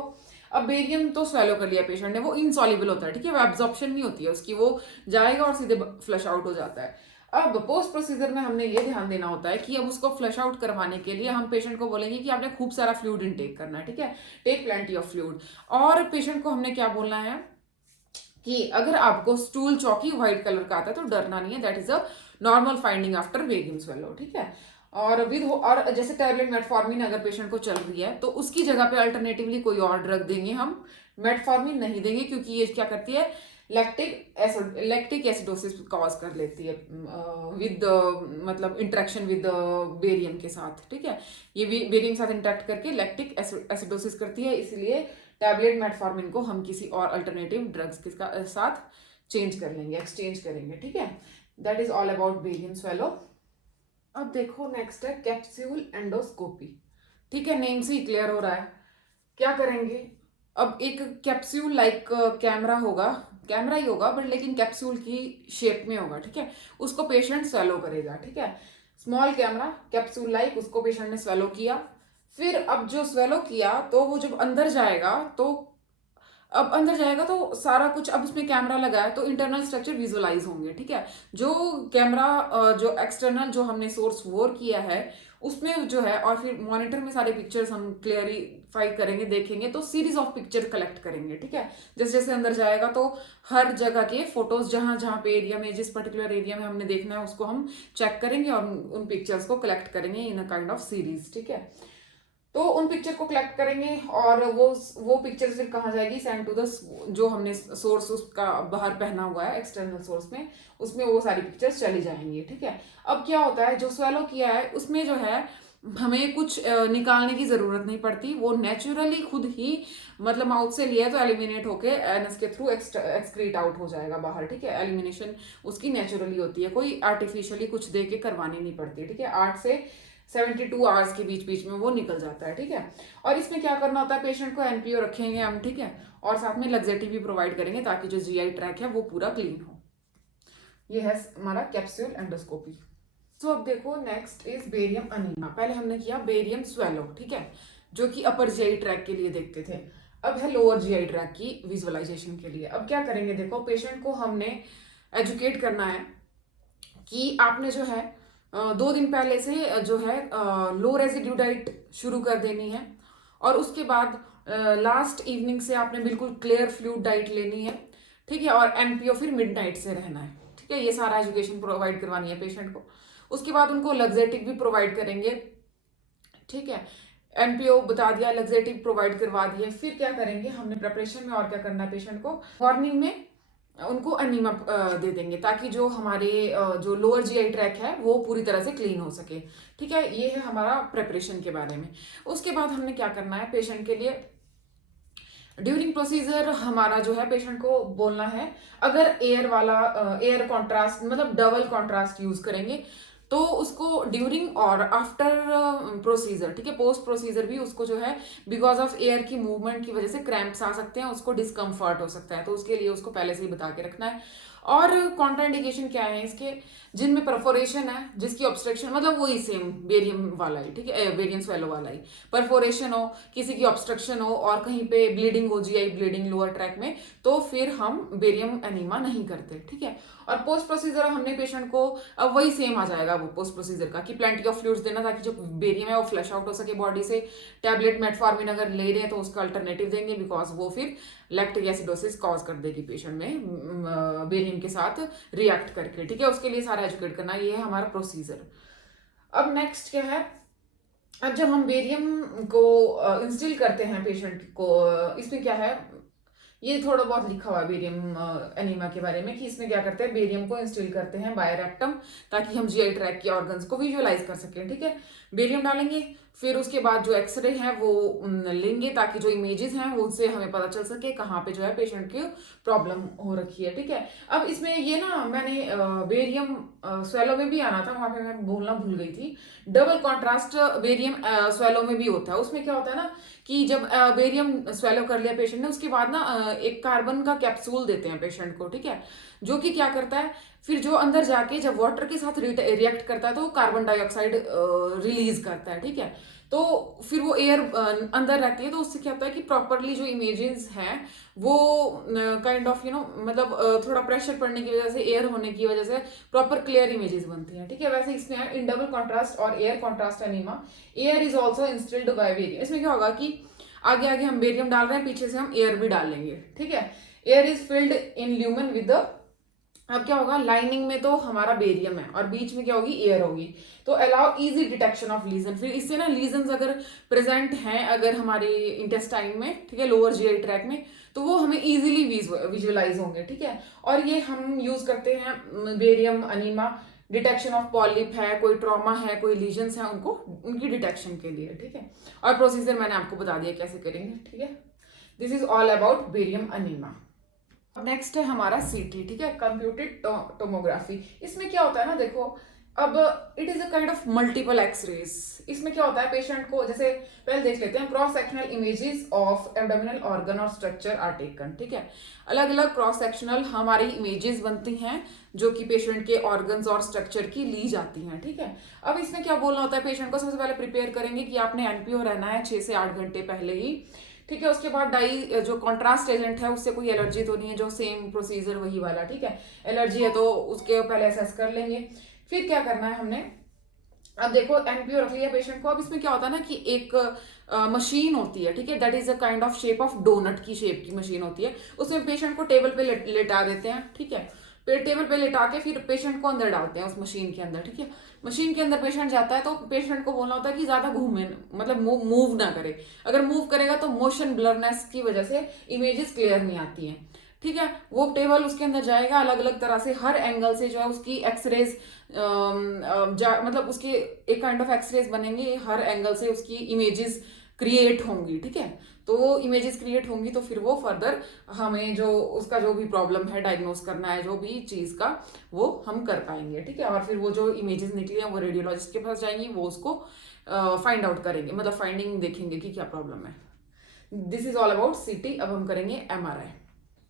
अब बेरियम तो स्वेलो कर लिया पेशेंट ने, वो इनसॉल्युबल होता है, ठीक है, वो एब्जॉर्प्शन नहीं होती है उसकी, वो जाएगा और सीधे फ्लश आउट हो जाता है। अब पोस्ट प्रोसीजर में हमने ये ध्यान देना होता है कि अब उसको फ्लश आउट करवाने के लिए हम पेशेंट को बोलेंगे कि आपने खूब सारा फ्लूइड इनटेक करना है, ठीक है, टेक प्लेंटी ऑफ फ्लूइड। और पेशेंट को हमने क्या बोलना है कि अगर आपको स्टूल चौकी व्हाइट कलर का आता है तो डरना नहीं है, that is a normal finding after barium swallow, ठीक है। और जैसे टैबलेट मेटफॉर्मिन अगर पेशेंट को चल रही है तो उसकी जगह पे अल्टरनेटिवली कोई और ड्रग देंगे, हम मेटफॉर्मिन नहीं देंगे, क्योंकि ये क्या करती है, लैक्टिक एसिडोसिस कॉज कर लेती है विद मतलब इंटरेक्शन विद बेरियम के साथ, ठीक है, ये बेरियम के साथ इंटरेक्ट करके लैक्टिक एसिडोसिस करती है, इसलिए टैबलेट मेटफॉर्मिन को हम किसी और अल्टरनेटिव ड्रग्स के साथ चेंज कर लेंगे, एक्सचेंज करेंगे, ठीक है। That is all about barium swallow. अब देखो नेक्स्ट है कैप्सूल एंडोस्कोपी, ठीक है, नेम से ही क्लियर हो रहा है क्या करेंगे। अब एक कैप्सूल लाइक कैमरा होगा, कैमरा ही होगा बट लेकिन कैप्सूल की शेप में होगा, ठीक है, उसको पेशेंट स्वेलो करेगा, ठीक है, स्मॉल कैमरा कैप्सूल लाइक, उसको पेशेंट ने स्वेलो किया। फिर अब जो स्वेलो किया तो वो जब अंदर जाएगा तो अब अंदर जाएगा तो सारा कुछ, अब उसमें कैमरा लगा है तो इंटरनल स्ट्रक्चर विजुअलाइज होंगे, ठीक है, जो कैमरा जो एक्सटर्नल जो हमने सोर्स वोर किया है उसमें जो है, और फिर मॉनिटर में सारे पिक्चर्स हम क्लियरिफाई करेंगे, देखेंगे, तो सीरीज ऑफ पिक्चर कलेक्ट करेंगे, ठीक है, जैसे जैसे अंदर जाएगा तो हर जगह के फोटोज जहां जहां पे एरिया में, जिस पर्टिकुलर एरिया में हमने देखना है उसको हम चेक करेंगे और उन पिक्चर्स को कलेक्ट करेंगे इन अ काइंड ऑफ सीरीज, ठीक है। तो उन पिक्चर को कलेक्ट करेंगे और वो पिक्चर फिर कहाँ जाएगी, सेंड टू द, जो हमने सोर्स उसका बाहर पहना हुआ है एक्सटर्नल सोर्स में, उसमें वो सारी पिक्चर्स चली जाएंगी, ठीक है। अब क्या होता है, जो स्वेलो किया है उसमें जो है हमें कुछ निकालने की जरूरत नहीं पड़ती, वो नेचुरली खुद ही मतलब माउथ से लिया तो एलिमिनेट होके एनस के थ्रू एक्सक्रीट आउट हो जाएगा बाहर, ठीक है, एलिमिनेशन उसकी नेचुरली होती है, कोई आर्टिफिशियली कुछ दे के करवानी नहीं पड़ती, ठीक है, 8 से 72 आवर्स के बीच बीच में वो निकल जाता है, ठीक है। और इसमें क्या करना होता है, पेशेंट को एनपीओ रखेंगे हम, ठीक है, और साथ में लग्जेटिव भी प्रोवाइड करेंगे ताकि जो जीआई ट्रैक है वो पूरा क्लीन हो। ये है हमारा कैप्सूल एंडोस्कोपी। तो अब देखो नेक्स्ट इज बेरियम अनीमा। पहले हमने किया बेरियम स्वेलो, ठीक है, जो कि अपर जीआई ट्रैक के लिए देखते थे। अब है लोअर जीआई ट्रैक की विजुअलाइजेशन के लिए। अब क्या करेंगे, देखो पेशेंट को हमने एजुकेट करना है कि आपने जो है 2 दिन पहले से जो है लो रेजिड्यू डाइट शुरू कर देनी है, और उसके बाद लास्ट इवनिंग से आपने बिल्कुल क्लियर फ्लूइड डाइट लेनी है, ठीक है, और एनपीओ फिर मिडनाइट से रहना है, ठीक है, ये सारा एजुकेशन प्रोवाइड करवानी है पेशेंट को। उसके बाद उनको लग्जेटिव भी प्रोवाइड करेंगे, ठीक है, एनपीओ बता दिया, लग्जेटिव प्रोवाइड करवा दिए। फिर क्या करेंगे हमने प्रिपरेशन में, और क्या करना है पेशेंट को, मॉर्निंग में उनको अनीमा दे देंगे ताकि जो हमारे जो लोअर जीआई ट्रैक है वो पूरी तरह से क्लीन हो सके, ठीक है, ये है हमारा प्रिपरेशन के बारे में। उसके बाद हमने क्या करना है पेशेंट के लिए, ड्यूरिंग प्रोसीजर हमारा जो है पेशेंट को बोलना है, अगर एयर वाला एयर कॉन्ट्रास्ट मतलब डबल कॉन्ट्रास्ट यूज करेंगे तो उसको ड्यूरिंग और आफ्टर प्रोसीजर, ठीक है, पोस्ट प्रोसीजर भी उसको जो है बिकॉज ऑफ एयर की मूवमेंट की वजह से क्रैम्प्स आ सकते हैं, उसको डिस्कम्फर्ट हो सकता है, तो उसके लिए उसको पहले से ही बता के रखना है। और कॉन्ट्राइंडिकेशन क्या है इसके, जिनमें परफोरेशन है, जिसकी ऑब्स्ट्रक्शन मतलब वही सेम बेरियम वाला ही, ठीक है, बेरियम स्वेलो वाला ही, परफोरेशन हो, किसी की ऑब्स्ट्रक्शन हो और कहीं पे ब्लीडिंग हो, जीआई ब्लीडिंग लोअर ट्रैक में, तो फिर हम बेरियम एनीमा नहीं करते, ठीक है। और पोस्ट प्रोसीजर हमने पेशेंट को अब वही सेम आ जाएगा वो पोस्ट प्रोसीजर का कि प्लेंटी ऑफ फ्लूइड्स देना ताकि जो बेरियम है वो फ्लश आउट हो सके बॉडी से। टैबलेट मेटफॉर्मिन अगर ले रहे हैं तो उसका अल्टरनेटिव देंगे बिकॉज वो फिर लैक्टिक एसिडोसिस कॉज कर देगी पेशेंट में बेरियम के साथ रिएक्ट करके, ठीक है, उसके लिए सारा एजुकेट करना, ये है हमारा प्रोसीजर। अब नेक्स्ट क्या है, अब जब हम बेरियम को इंस्टिल करते हैं पेशेंट को, इसमें क्या है, ये थोड़ा बहुत लिखा हुआ है बेरियम एनीमा के बारे में कि इसमें क्या करते हैं, बेरियम को इंस्टिल करते हैं बाय रेक्टम ताकि हम जीआई ट्रैक के ऑर्गन्स को विजुअलाइज कर सकें, ठीक है, बेरियम डालेंगे, फिर उसके बाद जो एक्सरे है वो लेंगे ताकि जो इमेजेस हैं वो उससे हमें पता चल सके कहाँ पे जो है पेशेंट की प्रॉब्लम हो रखी है, ठीक है। अब इसमें ये ना मैंने बेरियम स्वेलो में भी आना था, वहां पे मैं बोलना भूल गई थी, डबल कॉन्ट्रास्ट बेरियम स्वेलो में भी होता है। उसमें क्या होता है ना कि जब बेरियम स्वेलो कर लिया पेशेंट ने, उसके बाद ना एक कार्बन का कैप्सूल देते हैं पेशेंट को, ठीक है, जो कि क्या करता है, फिर जो अंदर जाके जब वाटर के साथ रिएक्ट करता है तो कार्बन डाइऑक्साइड रिलीज करता है, ठीक है। तो फिर वो एयर अंदर रहती है, तो उससे क्या होता है कि प्रॉपरली जो इमेजेस हैं वो काइंड ऑफ मतलब थोड़ा प्रेशर पड़ने की वजह से, एयर होने की वजह से प्रॉपर क्लियर इमेजेस बनती हैं, ठीक है। वैसे इसमें है इन डबल कॉन्ट्रास्ट और air contrast enema, air is also instilled by barium. इसमें क्या होगा कि आगे आगे हम बेरियम डाल रहे हैं, पीछे से हम एयर भी डाल लेंगे, ठीक है। Air is filled in lumen with the, अब क्या होगा, लाइनिंग में तो हमारा बेरियम है और बीच में क्या होगी, एयर होगी, तो allow easy detection of legion. फिर इससे ना लीजन्स अगर प्रेजेंट हैं अगर हमारे इंटेस्टाइन में, ठीक है, लोअर जीआई ट्रैक में, तो वो हमें इजीली विजुअलाइज होंगे, ठीक है। और ये हम यूज करते हैं barium enema detection of polyp है, कोई ट्रॉमा है, कोई लीजन्स है, उनको उनकी डिटेक्शन के लिए, ठीक है। और प्रोसीजर मैंने आपको बता दिया कैसे करेंगे, ठीक है। This is all about barium enema. Next है हमारा सीटी, ठीक है, कंप्यूटेड टोमोग्राफी। इसमें क्या होता है ना, देखो अब it is a kind of multiple X-rays. इसमें क्या होता है, पेशेंट को जैसे पहले देख लेते हैं, cross sectional images of abdominal organ और स्ट्रक्चर आर टेकन, ठीक है। अलग अलग क्रॉस सेक्शनल हमारी इमेजेस बनती हैं जो कि पेशेंट के ऑर्गन्स और स्ट्रक्चर की ली जाती हैं, ठीक है। अब इसमें क्या बोलना होता है पेशेंट को, सबसे पहले प्रिपेयर करेंगे कि आपने एनपीओ रहना है 6 से 8 घंटे पहले ही, ठीक है। उसके बाद डाई जो कॉन्ट्रास्ट एजेंट है उससे कोई एलर्जी तो नहीं है, जो सेम प्रोसीजर वही वाला, ठीक है। एलर्जी है तो उसके पहले असेस कर लेंगे। फिर क्या करना है हमने, अब देखो एनपीओ रख लिया पेशेंट को। अब इसमें क्या होता है ना कि एक मशीन होती है, ठीक है, that is a kind of shape of donut की शेप की मशीन होती है। उसमें पेशेंट को टेबल पे लेटा देते हैं, ठीक है। फिर टेबल पे लेटा के फिर पेशेंट को अंदर डालते हैं उस मशीन के अंदर, ठीक है। मशीन के अंदर पेशेंट जाता है तो पेशेंट को बोलना होता है कि ज्यादा घूमे, मतलब मूव ना करे। अगर मूव करेगा तो मोशन ब्लरनेस की वजह से इमेजेस क्लियर नहीं आती हैं, ठीक है। वो टेबल उसके अंदर जाएगा, अलग अलग तरह से हर एंगल से जो है उसकी एक्सरेज मतलब उसके एक काइंड ऑफ एक्सरेज बनेंगे, हर एंगल से उसकी इमेजेस क्रिएट होंगी, ठीक है। तो वो इमेजेस क्रिएट होंगी तो फिर वो फर्दर हमें जो उसका जो भी प्रॉब्लम है डायग्नोस करना है जो भी चीज का, वो हम कर पाएंगे, ठीक है। और फिर वो जो इमेजेस निकली हैं वो रेडियोलॉजिस्ट के पास जाएंगी, वो उसको फाइंड आउट करेंगे, मतलब फाइंडिंग देखेंगे कि क्या प्रॉब्लम है। दिस इज ऑल अबाउट सीटी। अब हम करेंगे एमआरआई,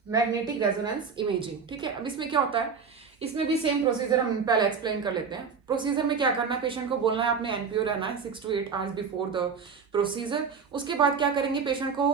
मैग्नेटिक रेजोनेंस इमेजिंग, ठीक है। अब इसमें क्या होता है, इसमें भी सेम प्रोसीजर हम पहले एक्सप्लेन कर लेते हैं। प्रोसीजर में क्या करना है, पेशेंट को बोलना है आपने एनपीओ रहना है 6 to 8 hours before the procedure. उसके बाद क्या करेंगे, पेशेंट को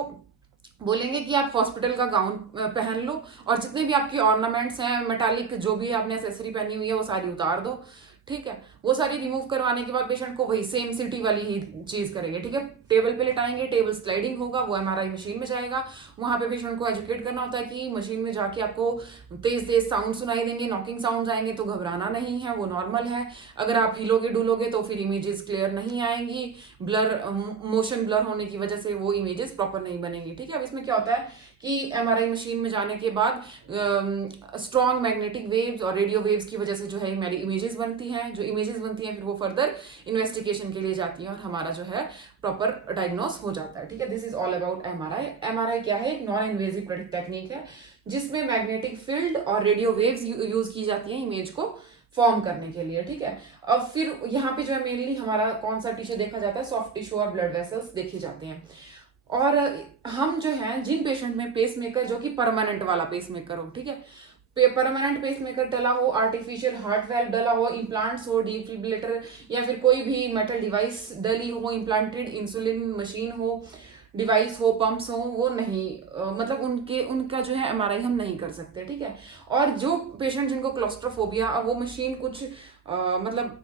बोलेंगे कि आप हॉस्पिटल का गाउन पहन लो और जितने भी आपकी ऑर्नामेंट्स हैं, मेटालिक जो भी आपने एसेसरी पहनी हुई है वो सारी उतार दो, ठीक है। वो सारी रिमूव करवाने के बाद पेशेंट को वही सेम सिटी वाली ही चीज करेंगे, ठीक है। टेबल पे लेटाएंगे, टेबल स्लाइडिंग होगा, वो एमआरआई मशीन में जाएगा। वहां पे पेशेंट को एजुकेट करना होता है कि मशीन में जाके आपको तेज तेज साउंड सुनाई देंगे, नॉकिंग साउंड आएंगे तो घबराना नहीं है, वो नॉर्मल है। अगर आप हिलोगे डुलोगे तो फिर इमेजेस क्लियर नहीं आएंगी, ब्लर मोशन ब्लर होने की वजह से वो इमेजेस प्रॉपर नहीं बनेंगी, ठीक है। अब इसमें क्या होता है कि एमआरआई मशीन में जाने के बाद स्ट्रॉन्ग मैग्नेटिक वेव्स और रेडियो वेव्स की वजह से जो है हमारी इमेजेस बनती हैं, जो इमेजेस बनती हैं फिर वो फर्दर इन्वेस्टिगेशन के लिए जाती हैं और हमारा जो है प्रॉपर डायग्नोस हो जाता है, ठीक है। This is all about MRI. MRI क्या है, एक नॉन इन्वेजिव टेक्निक है जिसमें मैग्नेटिक फील्ड और रेडियो वेव्स यूज की जाती हैं इमेज को फॉर्म करने के लिए, ठीक है। अब फिर यहाँ पे जो है मेनली हमारा कौन सा टिश्यू देखा जाता है, सॉफ्ट टिश्यू और ब्लड वेसल्स देखे जाते हैं। और हम जो है जिन पेशेंट में पेसमेकर जो कि परमानेंट वाला पेसमेकर हो, ठीक है, परमानेंट पेसमेकर डला हो, आर्टिफिशियल हार्ट वेल्व डला हो, इम्प्लांट्स हो, डिफिब्रिलेटर या फिर कोई भी मेटल डिवाइस डली हो, इम्प्लांटेड इंसुलिन मशीन हो, डिवाइस हो, पंप्स हो, वो नहीं मतलब उनका जो है एमआरआई हम नहीं कर सकते, ठीक है। और जो पेशेंट जिनको क्लोस्ट्रोफोबिया, अब वो मशीन कुछ मतलब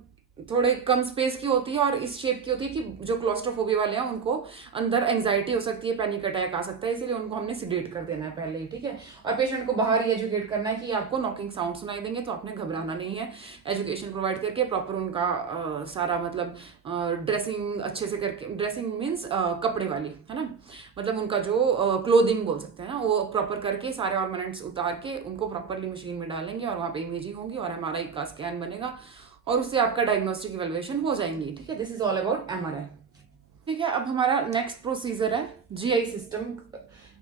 थोड़े कम स्पेस की होती है और इस शेप की होती है कि जो क्लोस्ट्रोफोबिया वाले हैं उनको अंदर एंजाइटी हो सकती है, पैनिक अटैक आ सकता है, इसीलिए उनको हमने सिडेट कर देना है पहले ही, ठीक है। और पेशेंट को बाहर ही एजुकेट करना है कि आपको नॉकिंग साउंड सुनाई देंगे तो आपने घबराना नहीं है। एजुकेशन प्रोवाइड करके प्रॉपर उनका सारा मतलब ड्रेसिंग अच्छे से करके, ड्रेसिंग मीन्स कपड़े वाली, है ना, मतलब उनका जो क्लोथिंग बोल सकते हैं ना, वो प्रॉपर करके सारे ऑर्नामेंट्स उतार के उनको प्रॉपरली मशीन में डालेंगे और वहाँ पे इमेजिंग होगी और एमआरआई का स्कैन बनेगा और उससे आपका डायग्नोस्टिक इवैल्यूएशन हो जाएंगी, ठीक है। This is all about MRI, ठीक है। अब हमारा नेक्स्ट प्रोसीजर है जीआई सिस्टम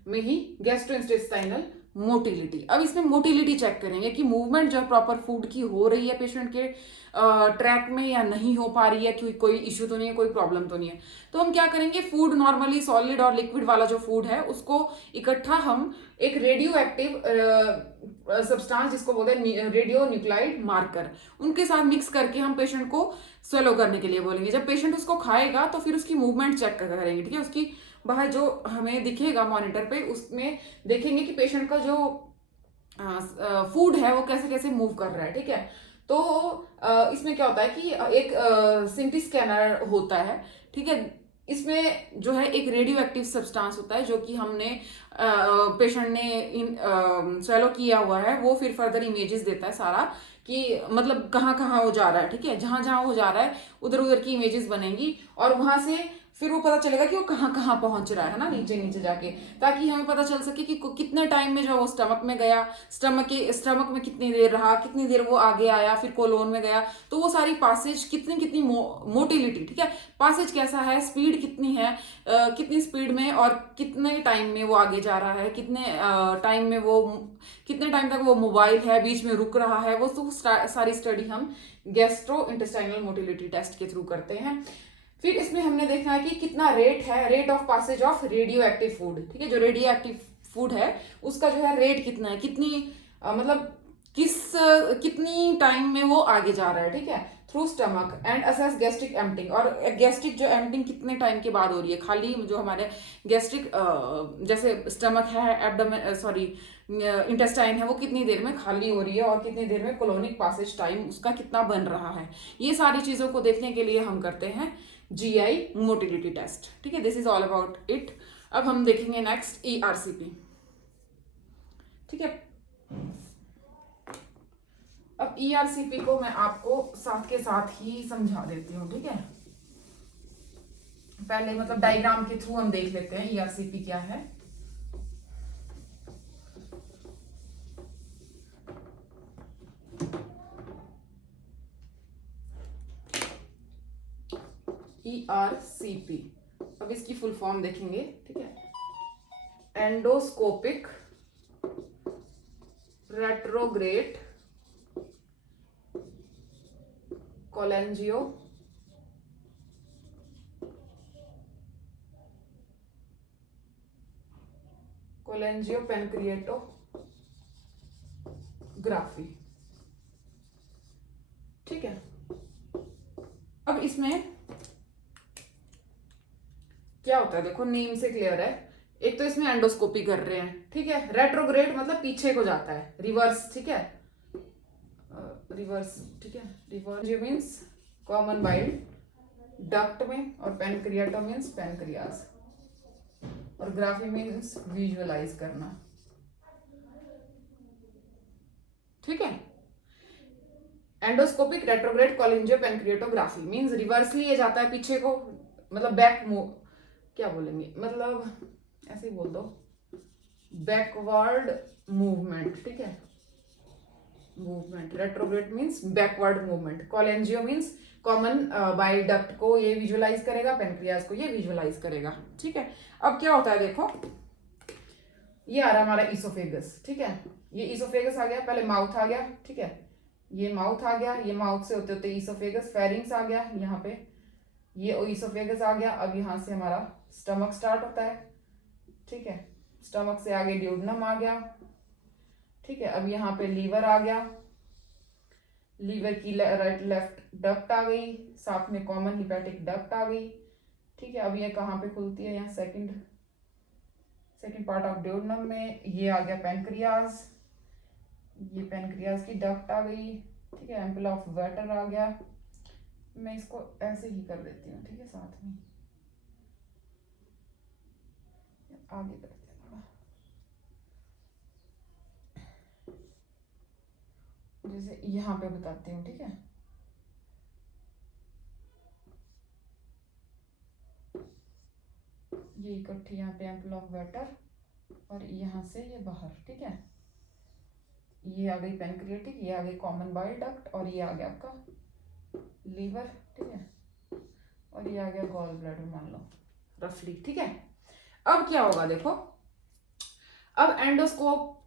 में ही गैस्ट्रोइंटेस्टाइनल मोटिलिटी। अब इसमें मोटिलिटी चेक करेंगे कि मूवमेंट जो प्रॉपर फूड की हो रही है पेशेंट के ट्रैक में या नहीं हो पा रही है, क्योंकि कोई इश्यू तो नहीं है, कोई प्रॉब्लम तो नहीं है। तो हम क्या करेंगे, फूड नॉर्मली सॉलिड और लिक्विड वाला जो फूड है उसको इकट्ठा हम एक रेडियो एक्टिव सब्सटेंस जिसको बोलते हैं रेडियो न्यूक्लाइड मार्कर, उनके साथ मिक्स करके हम पेशेंट को स्वेलो करने के लिए बोलेंगे। जब पेशेंट उसको खाएगा तो फिर उसकी मूवमेंट चेक करेंगे, ठीक है। उसकी बाहर जो हमें दिखेगा मॉनिटर पे, उसमें देखेंगे कि पेशेंट का जो फूड है वो कैसे कैसे मूव कर रहा है, ठीक है। तो इसमें क्या होता है कि एक सिटी स्कैनर होता है, ठीक है। इसमें जो है एक रेडियो एक्टिव सब्सटेंस होता है जो कि हमने पेशेंट ने स्वेलो किया हुआ है, वो फिर फर्दर इमेजेस देता है सारा कि मतलब कहाँ कहाँ वो जा रहा है, ठीक है। जहां जहां वो जा रहा है उधर उधर की इमेजेस बनेंगी और वहां से फिर वो पता चलेगा कि वो कहाँ कहाँ पहुंच रहा है ना, नीचे नीचे जाके, ताकि हमें पता चल सके कि कितने टाइम में जो वो स्टमक में गया, स्टमक में कितनी देर रहा, कितनी देर वो आगे आया, फिर कोलोन में गया। तो वो सारी पासेज कितनी कितनी मोटिलिटी, ठीक है, पासेज कैसा है, स्पीड कितनी है, कितनी स्पीड में और कितने टाइम में वो आगे जा रहा है, कितने टाइम तक वो मोबाइल है, बीच में रुक रहा है, वो तो सारी स्टडी हम गैस्ट्रो इंटेस्टाइनल मोटिलिटी टेस्ट के थ्रू करते हैं। फिर इसमें हमने देखना है कि कितना rate of passage of radioactive food, ठीक है। जो रेडियो एक्टिव फूड है उसका जो है रेट कितना है, मतलब कितनी टाइम में वो आगे जा रहा है, ठीक है, through stomach and assess gastric emptying. और गैस्ट्रिक जो एम्पटिंग कितने टाइम के बाद हो रही है, खाली जो हमारे गैस्ट्रिक जैसे स्टमक है, एब्डोमेन इंटेस्टाइन है, वो कितनी देर में खाली हो रही है और कितनी देर में कोलोनिक पासेज टाइम उसका कितना बन रहा है। ये सारी चीजों को देखने के लिए हम करते हैं GI मोटिलिटी टेस्ट, ठीक है। This is all about it. अब हम देखेंगे नेक्स्ट ERCP, ठीक है। अब ERCP को मैं आपको साथ के साथ ही समझा देती हूँ, ठीक है। पहले मतलब डायग्राम के थ्रू हम देख लेते हैं ERCP क्या है। ERCP, अब इसकी फुल फॉर्म देखेंगे, ठीक है। एंडोस्कोपिक रेट्रोग्रेड कोलेंजियोपेनक्रिएटोग्राफी, ठीक है। अब इसमें क्या होता है देखो, नेम से क्लियर है। एक तो इसमें एंडोस्कोपी कर रहे हैं, ठीक है। रेट्रोग्रेड मतलब पीछे को जाता है, रिवर्स, ठीक है, रिवर्स, ठीक है। Reverse means common bile duct में, और पेनक्रियाटो मीन्स पेनक्रियाज, और ग्राफी मीन्स विजुअलाइज करना, ठीक है। एंडोस्कोपिक रेट्रोग्रेड कोलिंजियोपेनक्रिएटोग्राफी मीन्स रिवर्सली ये जाता है पीछे को, मतलब बैक क्या बोलेंगे, मतलब ऐसे ही बोल दो, बैकवर्ड मूवमेंट, ठीक है। Movement, retrograde means backward movement, cholangio means common bile duct को ये विजुअलाइज करेगा, पेनक्रियाज को ये विजुअलाइज करेगा, ठीक है। अब क्या होता है देखो, ये आ रहा है हमारा इसोफेगस, ठीक है। ये इसोफेगस आ गया, पहले माउथ आ गया, ठीक है। ये माउथ आ गया, ये माउथ से होते होते इसोफेगस, फेरिंग्स आ गया यहाँ पे, ये इसोफेगस आ गया। अब यहाँ से हमारा स्टमक स्टार्ट होता है, ठीक है। स्टमक से आगे ड्यूडनम आ गया, ठीक है। अब यहाँ पे लीवर आ गया, लीवर की राइट लेफ्ट डक्ट आ गई, साथ में कॉमन हिपैटिक डक्ट आ गई, ठीक है। अब ये कहाँ पे खुलती है, यहाँ सेकंड पार्ट ऑफ ड्यूडनम में। ये आ गया पेनक्रियाज, ये पेनक्रियाज की डक्ट आ गई, ठीक है। एम्पल ऑफ वेटर आ गया। मैं इसको ऐसे ही कर देती हूँ, ठीक है, साथ में आगे करते हैं थोड़ा, जैसे यहाँ पे बताती हूँ, ठीक है। ये इकट्ठी यहाँ पे एम्पल ऑफ वेटर, और यहाँ से ये बाहर, ठीक है। ये आ गई पेनक्रिएटिक, ये आ गई कॉमन बाइल डक्ट, और ये आ गया आपका लीवर, ठीक है, और ये आ गया गॉल ब्लैडर, मान लो रफली, ठीक है। अब क्या होगा देखो, अब एंडोस्कोप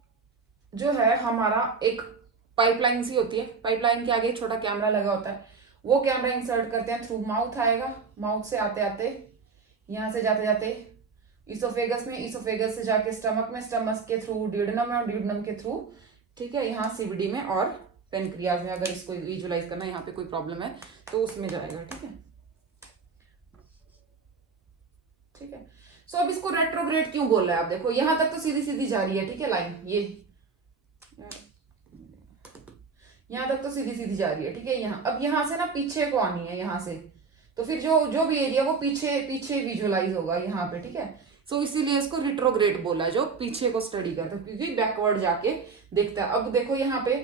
जो है हमारा एक पाइपलाइन सी होती है, पाइपलाइन के आगे एक छोटा कैमरा लगा होता है, वो कैमरा इंसर्ट करते हैं थ्रू माउथ आएगा, माउथ से आते आते यहाँ से जाते जाते इसोफेगस में, इसोफेगस से जाके स्टमक में, स्टमक के थ्रू ड्यूडेनम में, और ड्यूडेनम के थ्रू ठीक है यहाँ सीबीडी में और पेनक्रियाज में। अगर इसको विजुलाइज करना यहाँ पे कोई प्रॉब्लम है तो उसमें जाएगा। ठीक है, ठीक है। सो अब इसको रेट्रोग्रेड क्यों बोल रहा है? आप देखो यहाँ तक तो सीधी सीधी जा रही है, ठीक है, लाइन ये यहाँ तक तो सीधी सीधी जा रही है, ठीक है। यहाँ अब यहाँ से ना पीछे को आनी है यहाँ से, तो फिर जो जो भी एरिया वो पीछे पीछे विजुअलाइज होगा यहाँ पे, ठीक है। सो इसीलिए इसको रिट्रोग्रेड बोला है, जो पीछे को स्टडी करता है, क्योंकि बैकवर्ड जाके देखता है। अब देखो यहाँ पे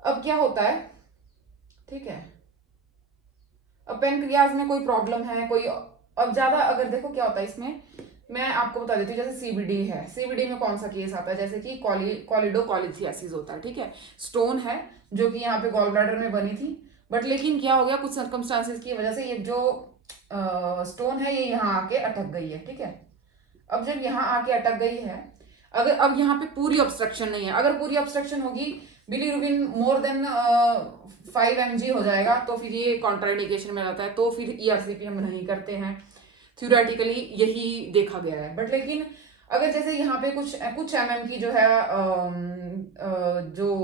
अब क्या होता है, ठीक है। अब पेनक्रियाज में कोई प्रॉब्लम है, कोई अब ज्यादा अगर देखो क्या होता है इसमें, मैं आपको बता देती हूँ। जैसे सीबीडी है, सीबीडी में कौन सा केस आता है, जैसे कि कॉलिडोकोलिथियासिस होता है, ठीक है। स्टोन है जो कि यहाँ पे गॉल ब्लैडर में बनी थी, बट लेकिन क्या हो गया, कुछ सर्कमस्टांसेस की वजह से ये जो स्टोन है ये यहाँ आके अटक गई है, ठीक है। अब जब यहाँ आके अटक गई है, अगर अब यहाँ पे पूरी ऑब्स्ट्रक्शन नहीं है, अगर पूरी ऑब्स्ट्रक्शन होगी, बिलीरुबिन मोर देन 5 mg हो जाएगा, तो फिर ये कॉन्ट्राइंडिकेशन में रहता है, तो फिर ईआरसीपी हम नहीं करते हैं। थ्योरेटिकली यही देखा गया है। बट लेकिन अगर जैसे यहाँ पे कुछ कुछ mm की जो है जो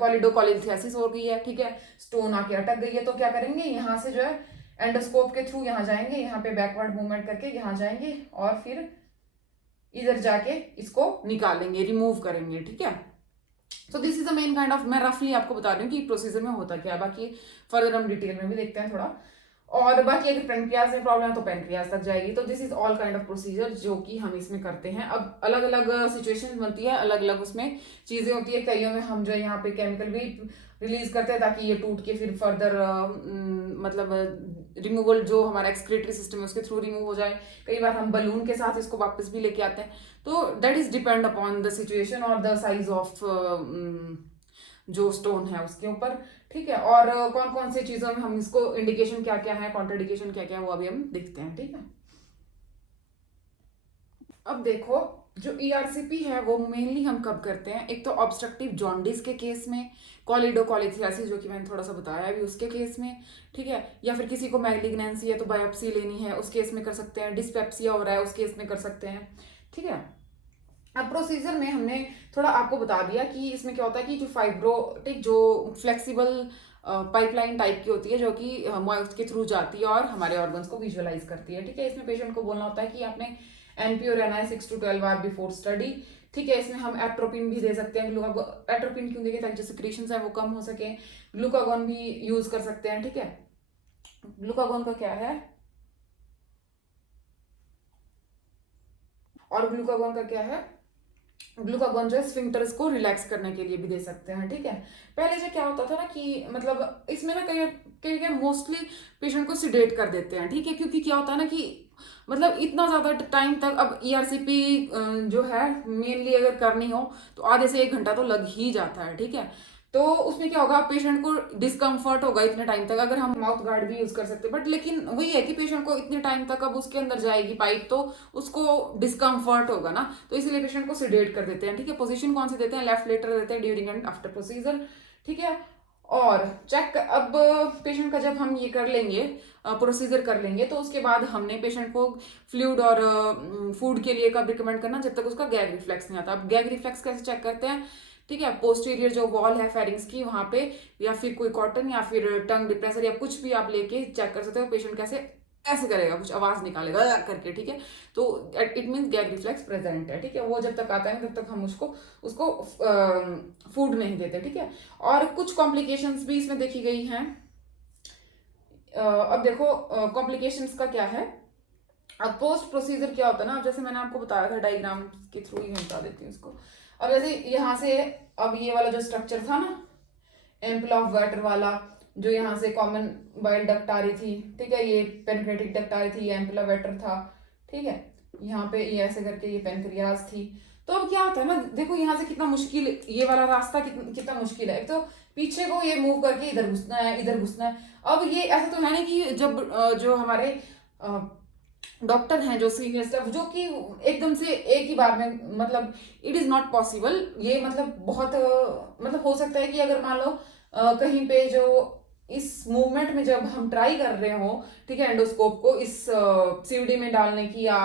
कॉलिडोकोलिथियासिस हो गई है, ठीक है, स्टोन आके अटक गई है, तो क्या करेंगे, यहाँ से जो है एंडोस्कोप के थ्रू यहाँ जाएंगे, यहाँ पे बैकवर्ड मूवमेंट करके यहाँ जाएंगे और फिर इधर जाके इसको निकालेंगे, रिमूव करेंगे, ठीक है। So this is the main kind of, मैं रफली आपको बता रही हूँ कि प्रोसीजर में होता क्या है, बाकी फर्दर हम डिटेल में भी देखते हैं थोड़ा। और बाकी अगर पेनक्रियाज में प्रॉब्लम है तो पेनक्रियाज तक जाएगी। तो this is all kind of procedure जो कि हम इसमें करते हैं। अब अलग अलग सिचुएशन बनती है, अलग अलग उसमें चीजें होती है। कईयों में हम जो है यहाँ पे केमिकल भी रिलीज करते हैं ताकि ये टूट के फिर फर्दर मतलब रिमूवल जो हमारा एक्सक्रीटरी सिस्टम है उसके थ्रू रिमूव हो जाए। कई बार हम बलून के साथ इसको वापस भी लेके आते हैं। तो that is depend upon the situation और द साइज ऑफ जो स्टोन है उसके ऊपर, ठीक है। और कौन कौन सी चीजों में हम इसको इंडिकेशन क्या क्या है, कॉन्ट्राडिकेशन क्या क्या है, वो अभी हम देखते हैं, ठीक है। अब देखो जो ईआरसीपी है वो मेनली हम कब करते हैं, एक तो ऑब्स्ट्रक्टिव जॉन्डिस के केस में, कॉलिडोकोलिथियासिस जो कि मैंने थोड़ा सा बताया अभी उसके केस में, ठीक है। या फिर किसी को मैलिग्नेंसी है तो बायोप्सी लेनी है उस केस में कर सकते हैं, डिस्पेप्सिया हो रहा है उस केस में कर सकते हैं, ठीक है। अब प्रोसीजर में हमने थोड़ा आपको बता दिया कि इसमें क्या होता है कि जो फाइब्रोटिक जो फ्लेक्सिबल पाइपलाइन टाइप की होती है जो कि माउथ के थ्रू जाती है और हमारे ऑर्गन्स को विजुअलाइज करती है, ठीक है। इसमें पेशेंट को बोलना होता है कि आपने एनपी और NI 6 to 12 hour before study, ठीक है। इसमें हम एट्रोपिन भी दे सकते हैं, एट्रोपिन क्यों देंगे, ताकि जो सिक्रीशंस है वो कम हो सके। ग्लूकागोन भी यूज कर सकते हैं, ठीक है। ग्लूकागोन का क्या है, और ग्लूकागोन का क्या है, ग्लूकागोन जो है स्फिंक्टर्स को रिलैक्स करने के लिए भी दे सकते हैं, ठीक है। पहले जो क्या होता था ना कि मतलब इसमें ना कई कई मोस्टली पेशेंट को सिडेट कर देते हैं, ठीक है। क्योंकि क्या होता है ना कि मतलब इतना ज्यादा टाइम तक, अब ईआरसीपी जो है मेनली अगर करनी हो तो आधे से 1 घंटा तो लग ही जाता है, ठीक है। तो उसमें क्या होगा, पेशेंट को डिस्कम्फर्ट होगा इतने टाइम तक। अगर हम माउथ गार्ड भी यूज कर सकते हैं, बट लेकिन वही है कि पेशेंट को इतने टाइम तक अब उसके अंदर जाएगी पाइप तो उसको डिस्कम्फर्ट होगा ना, तो इसलिए पेशेंट को सिडेट कर देते हैं, ठीक है। पोजीशन कौन सी देते हैं, लेफ्ट लेटर देते हैं ड्यूरिंग एंड आफ्टर प्रोसीजर, ठीक है। और चेक अब पेशेंट का जब हम ये कर लेंगे, प्रोसीजर कर लेंगे, तो उसके बाद हमने पेशेंट को फ्लूइड और फूड के लिए कब रिकमेंड करना, जब तक उसका गैग रिफ्लेक्स नहीं आता। अब गैग रिफ्लेक्स कैसे चेक करते हैं, ठीक है। पोस्टीरियर जो वॉल है फेरिंग्स की वहां पे, या फिर कोई कॉटन या फिर टंग डिप्रेसर या कुछ भी आप लेके चेक कर सकते हो। पेशेंट कैसे ऐसे करेगा, कुछ आवाज निकालेगा करके, ठीक है। तो it mean gag reflex present है, ठीक है। वो जब तक आता है तब तक हम उसको फूड नहीं देते, ठीक है। और कुछ कॉम्प्लिकेशंस भी इसमें देखी गई हैं। अब देखो कॉम्प्लिकेशंस का क्या है। अब पोस्ट प्रोसीजर क्या होता है ना, जैसे मैंने आपको बताया था डायग्राम के थ्रू ही मैं बता देती हूँ इसको। अब जैसे यहाँ से अब ये वाला जो स्ट्रक्चर था ना, एम्पल ऑफ वाटर वाला, जो यहाँ से कॉमन बाइल डक्ट आ रही थी, ठीक है, ये पेनक्रेटिक डक्ट आ रही थी, ये एम्पल ऑफ वाटर था, ठीक है। यहाँ पे ये ऐसे करके ये पेनक्रियाज थी। तो अब क्या होता है ना, देखो यहाँ से कितना मुश्किल, ये वाला रास्ता कितना मुश्किल है। एक तो पीछे को ये मूव करके इधर घुसना है, इधर घुसना है। अब ये ऐसा तो है नहीं कि जब जो हमारे डॉक्टर हैं जो सीनियर स्टाफ, जो कि एकदम से एक ही बार में, मतलब इट इज नॉट पॉसिबल ये, मतलब बहुत मतलब हो सकता है कि अगर मान लो कहीं पे जो इस मूवमेंट में जब हम ट्राई कर रहे हो, ठीक है, एंडोस्कोप को इस सीवडी में डालने की या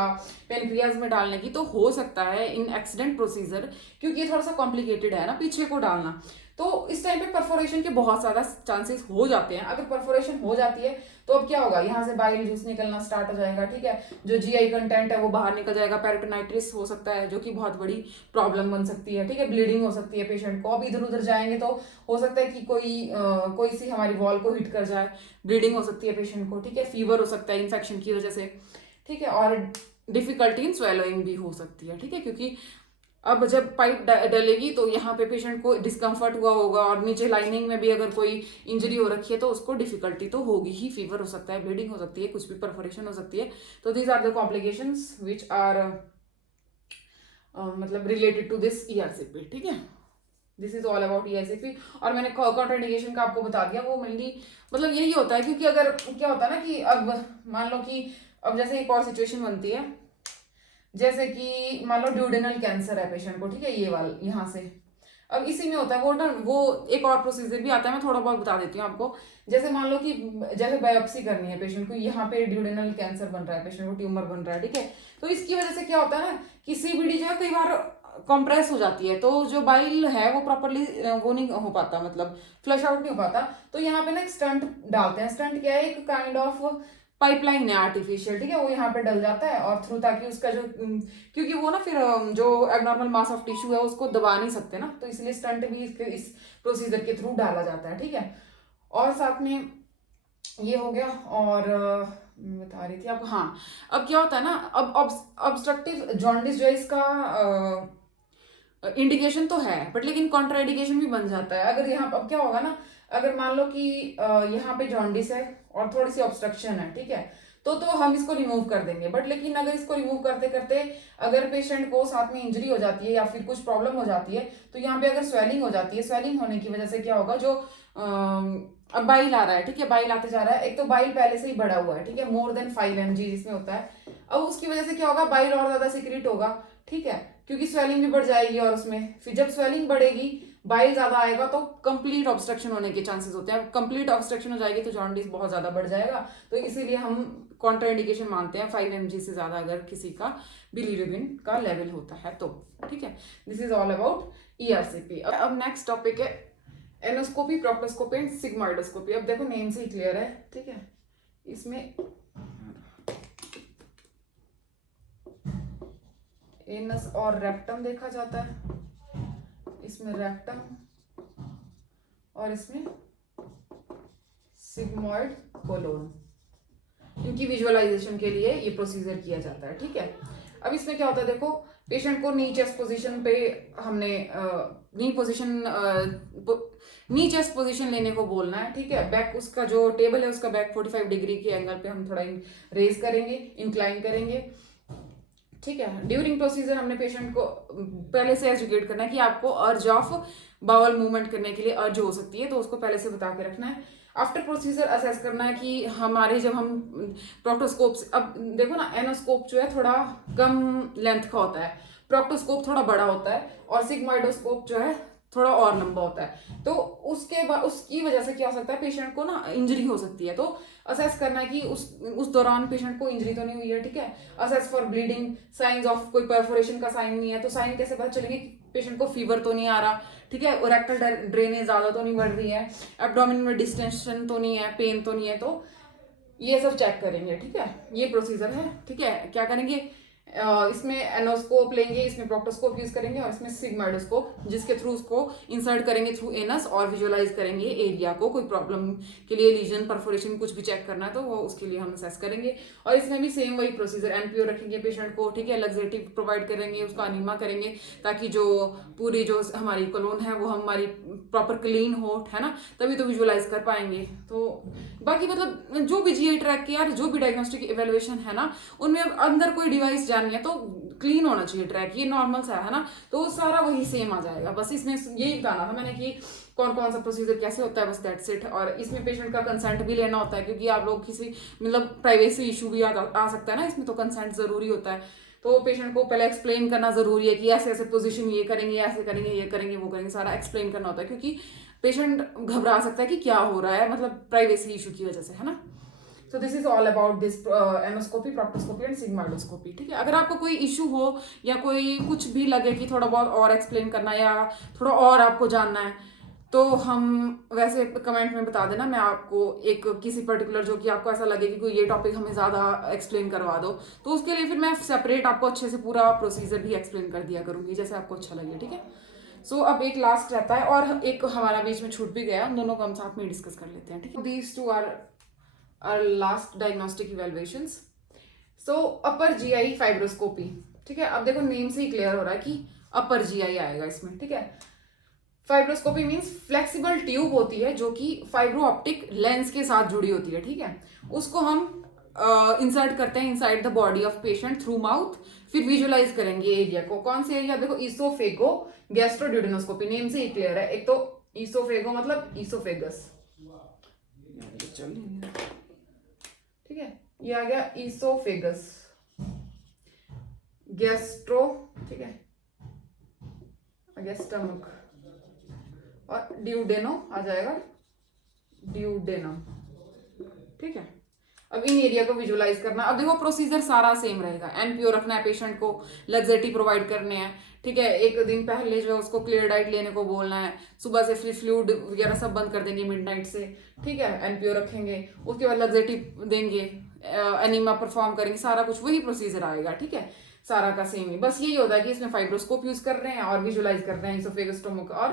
पेनक्रियाज में डालने की, तो हो सकता है इन एक्सीडेंट प्रोसीजर, क्योंकि ये थोड़ा सा कॉम्प्लिकेटेड है ना पीछे को डालना, तो इस टाइम पे परफोरेशन के बहुत ज्यादा चांसेस हो जाते हैं। अगर परफोरेशन हो जाती है तो अब क्या होगा, यहाँ से बाइल जूस निकलना स्टार्ट हो जाएगा, ठीक है, जो जीआई कंटेंट है वो बाहर निकल जाएगा, पेरिटोनाइटिस हो सकता है जो कि बहुत बड़ी प्रॉब्लम बन सकती है, ठीक है, ब्लीडिंग हो सकती है पेशेंट को। अब इधर उधर जाएंगे तो हो सकता है कि कोई सी हमारी वॉल को हिट कर जाए, ब्लीडिंग हो सकती है पेशेंट को, ठीक है, फीवर हो सकता है इन्फेक्शन की वजह से, ठीक है, और डिफिकल्टी इन स्वेलोइंग भी हो सकती है, ठीक है, क्योंकि अब जब पाइप डलेगी तो यहाँ पे पेशेंट को डिस्कम्फर्ट हुआ होगा, और नीचे लाइनिंग में भी अगर कोई इंजरी हो रखी है तो उसको डिफिकल्टी तो होगी ही, फीवर हो सकता है, ब्लीडिंग हो सकती है, कुछ भी परफोरेशन हो सकती है। तो these are the complications which are मतलब रिलेटेड टू दिस ईआरसीपी, ठीक है, this is all about ERCP. और मैंने कॉन्ट्राइंडिकेशन का आपको बता दिया, वो मेनली मतलब यही होता है, क्योंकि अगर क्या होता है ना कि अब मान लो कि अब जैसे एक और सिचुएशन बनती है, जैसे कि मान लो ड्यूडेनल कैंसर है पेशेंट को, ठीक है, ये वाला यहाँ से, अब इसी में होता है वो ना, वो एक और प्रोसीजर भी आता है, मैं थोड़ा बहुत बता देती हूँ आपको। जैसे मान लो कि जैसे बायोप्सी करनी है पेशेंट को, यहाँ पे ड्यूडेनल कैंसर बन रहा है, पेशेंट को ट्यूमर बन रहा है, ठीक है, तो इसकी वजह से क्या होता है ना कि सीबीडी जो है कई बार कॉम्प्रेस हो जाती है, तो जो बाइल है वो प्रॉपरली वो नहीं हो पाता, मतलब फ्लश आउट नहीं हो पाता, तो यहाँ पे ना एक स्टंट डालते हैं। स्टंट क्या है, एक काइंड ऑफ पाइपलाइन है आर्टिफिशियल, ठीक है, वो यहाँ पे डल जाता है और थ्रू, ताकि उसका जो क्योंकि वो ना फिर जो एबनॉर्मल मास ऑफ टिश्यू है उसको दबा नहीं सकते ना, तो इसलिए स्टंट भी इस प्रोसीजर के थ्रू डाला जाता है, ठीक है। और साथ में ये हो गया, और मैं बता रही थी आपको, हाँ, अब क्या होता है ना, अब ऑब्स्ट्रक्टिव जॉन्डिस जो है इसका इंडिकेशन तो है, बट लेकिन कॉन्ट्राइंडिकेशन भी बन जाता है। अगर यहाँ अब क्या होगा ना, अगर मान लो कि यहाँ पे जॉन्डिस है और थोड़ी सी ऑब्स्ट्रक्शन है, ठीक है, तो हम इसको रिमूव कर देंगे, बट लेकिन अगर इसको रिमूव करते करते अगर पेशेंट को साथ में इंजरी हो जाती है या फिर कुछ प्रॉब्लम हो जाती है, तो यहाँ पे अगर स्वेलिंग हो जाती है, स्वेलिंग होने की वजह से क्या होगा, जो अब बाइल आ रहा है, ठीक है, बाइल आते जा रहा है, एक तो बाइल पहले से ही बढ़ा हुआ है, ठीक है, मोर देन 5 mg जिसमें होता है, अब उसकी वजह से क्या होगा, बाइल और ज्यादा सिक्रीट होगा, ठीक है, क्योंकि स्वेलिंग भी बढ़ जाएगी, और उसमें फिर जब स्वेलिंग बढ़ेगी, बाइल ज्यादा आएगा, तो कंप्लीट ऑब्स्ट्रक्शन होने के चांसेस होते हैं। कंप्लीट ऑब्स्ट्रक्शन हो जाएगी तो जॉन्डिस बहुत ज्यादा बढ़ जाएगा, तो इसीलिए हम कॉन्ट्राइंडिकेशन मानते हैं 5 mg से ज्यादा अगर किसी का बिलीरुबिन का लेवल होता है तो, ठीक है। This is all about ERCP. अब नेक्स्ट टॉपिक है एनोस्कोपी, प्रोक्टोस्कोपी एंड सिग्मॉइडोस्कोपी। अब देखो नेम से ही क्लियर है, ठीक है, इसमें एनस और रेक्टम देखा जाता है, इसमें रेक्टम और इसमें सिग्मॉइड कोलोन, इनकी विजुअलाइजेशन के लिए ये प्रोसीजर किया जाता है, ठीक है। अब इसमें क्या होता है, देखो पेशेंट को नी चेस्ट पोजीशन पे हमने नी चेस्ट पोजीशन लेने को बोलना है, ठीक है, बैक उसका जो टेबल है उसका बैक 45 डिग्री के एंगल पे हम थोड़ा रेज करेंगे, इंक्लाइन करेंगे, ठीक है। ड्यूरिंग प्रोसीजर हमने पेशेंट को पहले से एजुकेट करना है कि आपको अर्ज ऑफ बावल मूवमेंट करने के लिए अर्ज हो सकती है, तो उसको पहले से बता के रखना है। आफ्टर प्रोसीजर असेस करना है कि हमारे जब हम प्रोक्टोस्कोप, अब देखो ना एनोस्कोप जो है थोड़ा कम लेंथ का होता है, प्रोक्टोस्कोप थोड़ा बड़ा होता है, और सिग्मॉइडोस्कोप जो है थोड़ा और लंबा होता है, तो उसके बाद उसकी वजह से क्या हो सकता है, पेशेंट को ना इंजरी हो सकती है, तो असेस करना है कि उस दौरान पेशेंट को इंजरी तो नहीं हुई है, ठीक है। Assess for bleeding, science of कोई परफोरेशन का साइन नहीं है, तो साइन कैसे पता चलेंगे, पेशेंट को फीवर तो नहीं आ रहा, ठीक है, रेक्टल ड्रेनेज ज्यादा तो नहीं बढ़ रही है, एब्डोमेन में डिस्टेंशन तो नहीं है, पेन तो नहीं है, तो ये सब चेक करेंगे, ठीक है। ये प्रोसीजर है, ठीक है। क्या करेंगे, इसमें एनोस्कोप लेंगे, इसमें प्रोक्टोस्कोप यूज करेंगे, और इसमें सिग्मॉइडोस्कोप जिसके थ्रू उसको इंसर्ट करेंगे थ्रू एनस, और विजुअलाइज करेंगे एरिया को, कोई प्रॉब्लम के लिए लीजन परफोरेशन कुछ भी चेक करना है तो वो उसके लिए हम असेस करेंगे। और इसमें भी सेम वही प्रोसीजर, एनपीओ रखेंगे पेशेंट को, ठीक है, लग्जेटिव प्रोवाइड करेंगे, उसका अनीमा करेंगे, ताकि जो पूरी जो हमारी कोलोन है वो हमारी प्रॉपर क्लीन हो, है ना, तभी तो विजुअलाइज कर पाएंगे। तो बाकी मतलब जो भी जीआई ट्रैक की यार जो भी डायग्नोस्टिक इवेल्युएशन है ना, उनमें अंदर कोई डिवाइस जानी है तो क्लीन होना चाहिए ट्रैक, ये नॉर्मल सा है ना, तो सारा वही सेम आ जाएगा। बस इसमें यही बताना था मैंने कि कौन कौन सा प्रोसीजर कैसे होता है, बस दैट्स इट। और इसमें पेशेंट का कंसेंट भी लेना होता है, क्योंकि आप लोग किसी मतलब प्राइवेसी इशू भी आ सकता है ना इसमें, तो कंसेंट जरूरी होता है। तो पेशेंट को पहले एक्सप्लेन करना जरूरी है कि ऐसे ऐसे पोजीशन ये करेंगे, ऐसे करेंगे, ये करेंगे, वो करेंगे, सारा एक्सप्लेन करना होता है, क्योंकि पेशेंट घबरा सकता है कि क्या हो रहा है, मतलब प्राइवेसी इशू की वजह से, है ना। So this is all about this endoscopy, proctoscopy and sigmoidoscopy. ठीक है, अगर आपको कोई इशू हो या कोई कुछ भी लगे कि थोड़ा बहुत और एक्सप्लेन करना या थोड़ा और आपको जानना है, तो हम वैसे कमेंट में बता देना, मैं आपको एक किसी पर्टिकुलर जो कि आपको ऐसा लगे कि कोई ये टॉपिक हमें ज़्यादा एक्सप्लेन करवा दो, तो उसके लिए फिर मैं सेपरेट आपको अच्छे से पूरा प्रोसीजर भी एक्सप्लेन कर दिया करूंगी, जैसे आपको अच्छा लगे। ठीक है, सो अब एक लास्ट रहता है और एक हमारा बीच में छूट भी गया, उन दोनों को हम साथ में डिस्कस कर लेते हैं। ठीक है, these two are last diagnostic evaluations. So upper GI fibroscopy. ठीक है, अब देखो नेम से ही क्लियर हो रहा है कि अपर जीआई आएगा इसमें। ठीक है, फाइब्रोस्कोपी मींस फ्लेक्सिबल ट्यूब होती है जो कि फाइब्रो ऑप्टिक लेंस के साथ जुड़ी होती है। ठीक है, उसको हम इंसर्ट करते हैं inside the body of patient through mouth, फिर विजुअलाइज करेंगे एरिया को। कौन से एरिया? देखो, इसोफेगो गैस्ट्रोड्यूडेनोस्कोपी, नेम से ही क्लियर है। एक तो इसोफेगो मतलब इसोफेगस, ठीक है, ये आ गया इसोफेगस, गैस्ट्रो, ठीक है, आ गया स्टमक, और ड्यूडेनो आ जाएगा, ड्यूडेनम। ठीक है, अब इन एरिया को विजुअलाइज करना। अब देखो प्रोसीजर सारा सेम रहेगा। एनपीओ रखना है पेशेंट को, लग्जेटी प्रोवाइड करने हैं। ठीक है, एक दिन पहले जो है उसको क्लियर डाइट लेने को बोलना है, सुबह से फिर फ्लूइड वगैरह सब बंद कर देंगे मिडनाइट से। ठीक है, एनपीओ रखेंगे, उसके बाद लग्जेटी देंगे, एनीमा परफॉर्म करेंगे, सारा कुछ वही प्रोसीजर आएगा। ठीक है, सारा का सेम ही, बस यही होता है कि इसमें फाइब्रोस्कोप यूज कर रहे हैं और विजुअलाइज कर रहे हैं इसोफेगस, स्टोमक और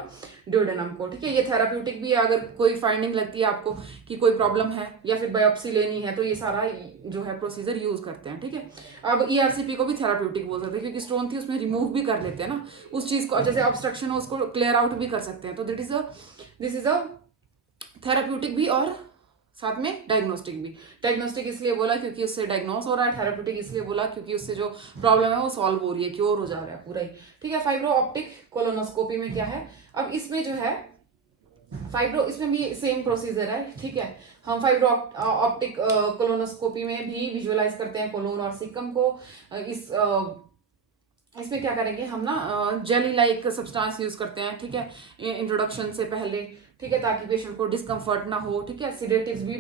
ड्यूडेनम को। ठीक है, ये थेराप्यूटिक भी है। अगर कोई फाइंडिंग लगती है आपको कि कोई प्रॉब्लम है या फिर बायोप्सी लेनी है, तो ये सारा जो है प्रोसीजर यूज करते हैं। ठीक है, अब ईआरसीपी को भी थेराप्यूटिक बोल सकते हैं, क्योंकि स्टोन थी उसमें रिमूव भी कर लेते हैं ना उस चीज को, जैसे ऑब्स्ट्रक्शन हो उसको क्लियर आउट भी कर सकते हैं। तो दिस इज अ थेराप्यूटिक भी और साथ में डायग्नोस्टिक भी। डायग्नोस्टिक इसलिए बोला क्योंकि उससे डायग्नोस हो रहा है, थेराप्यूटिक इसलिए बोला क्योंकि उससे जो प्रॉब्लम है वो सॉल्व हो रही है, क्योर हो जा रहा है पूरा ही। ठीक है, फाइब्रो ऑप्टिक कोलोनोस्कोपी में क्या है, अब इसमें जो है फाइब्रो, इसमें भी सेम प्रोसीजर है। ठीक है, हम फाइब्रो ऑप्टिक कोलोनोस्कोपी में भी विजुअलाइज करते हैं कोलोन और सिकम को। इसमें क्या करेंगे हम ना, जेली लाइक सब्सटेंस यूज करते हैं। ठीक है, इंट्रोडक्शन से पहले। ठीक है, ताकि पेशेंट को डिस्कम्फर्ट ना हो। ठीक है, सिडेटिव्स भी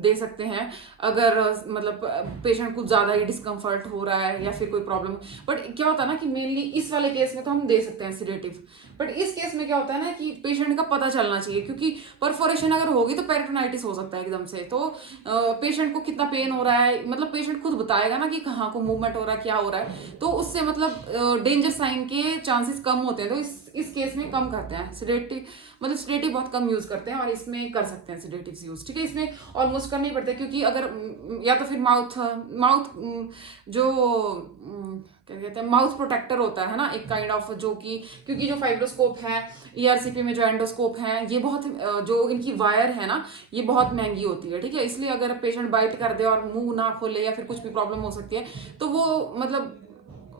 दे सकते हैं अगर मतलब पेशेंट को ज्यादा ही डिस्कम्फर्ट हो रहा है या फिर कोई प्रॉब्लम। बट क्या होता है ना कि मेनली इस वाले केस में तो हम दे सकते हैं सिडेटिव, बट इस केस में क्या होता है ना कि पेशेंट का पता चलना चाहिए, क्योंकि परफोरेशन अगर होगी तो पेरिटोनाइटिस हो सकता है एकदम से। तो पेशेंट को कितना पेन हो रहा है, मतलब पेशेंट खुद बताएगा ना कि कहाँ को मूवमेंट हो रहा है, क्या हो रहा है, तो उससे मतलब डेंजर साइन के चांसेस कम होते हैं। तो इस केस में कम करते हैं सिडेटिव, मतलब सिडेटिव बहुत कम यूज करते हैं और इसमें कर सकते हैं सिडेटिव्स यूज। ठीक है, इसमें ऑलमोस्ट करने ही पड़ते हैं, क्योंकि अगर या तो फिर माउथ जो क्या कहते हैं माउथ प्रोटेक्टर होता है ना एक काइंड ऑफ, जो कि क्योंकि जो फाइब्रोस्कोप है, ईआरसीपी में जो एंडोस्कोप है, ये बहुत जो इनकी वायर है ना ये बहुत महंगी होती है। ठीक है, इसलिए अगर पेशेंट बाइट कर दे और मुंह ना खोले या फिर कुछ भी प्रॉब्लम हो सकती है, तो वो मतलब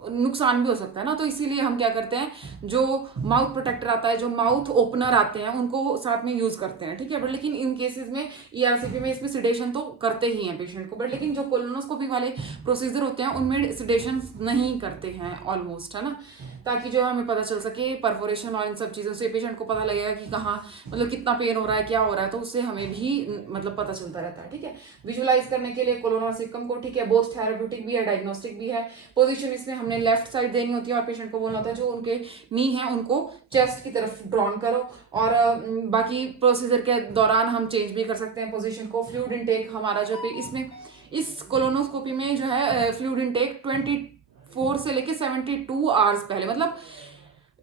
नुकसान भी हो सकता है ना। तो इसीलिए हम क्या करते हैं, जो माउथ प्रोटेक्टर आता है, जो माउथ ओपनर आते हैं, उनको साथ में यूज करते हैं। ठीक है, बट लेकिन इन केसेस में ईआरसीपी में इसमें सिडेशन तो करते ही हैं पेशेंट को, बट लेकिन जो कोलोनोस्कोपी वाले प्रोसीजर होते हैं उनमें सिडेशन नहीं करते हैं ऑलमोस्ट, है ना, ताकि जो हमें पता चल सके परफोरेशन और इन सब चीजों से पेशेंट को पता लगेगा कि कहाँ मतलब कितना पेन हो रहा है, क्या हो रहा है, तो उससे हमें भी मतलब पता चलता रहता है। ठीक है, विजुअलाइज करने के लिए कोलोन और सिकम को। ठीक है, बोथ थेराप्यूटिक भी है, डायग्नोस्टिक भी है। पोजीशन इसमें हमने लेफ्ट साइड देनी होती है और पेशेंट को बोलना होता है जो उनके नी है उनको चेस्ट की तरफ ड्रॉन करो। और बाकी प्रोसीजर के दौरान हम चेंज भी कर सकते हैं पोजीशन को। फ्लूइड इनटेक हमारा जो इसमें इस कोलोनोस्कोपी में जो है फ्लूइड इनटेक 24 से लेके 72 आवर्स पहले, मतलब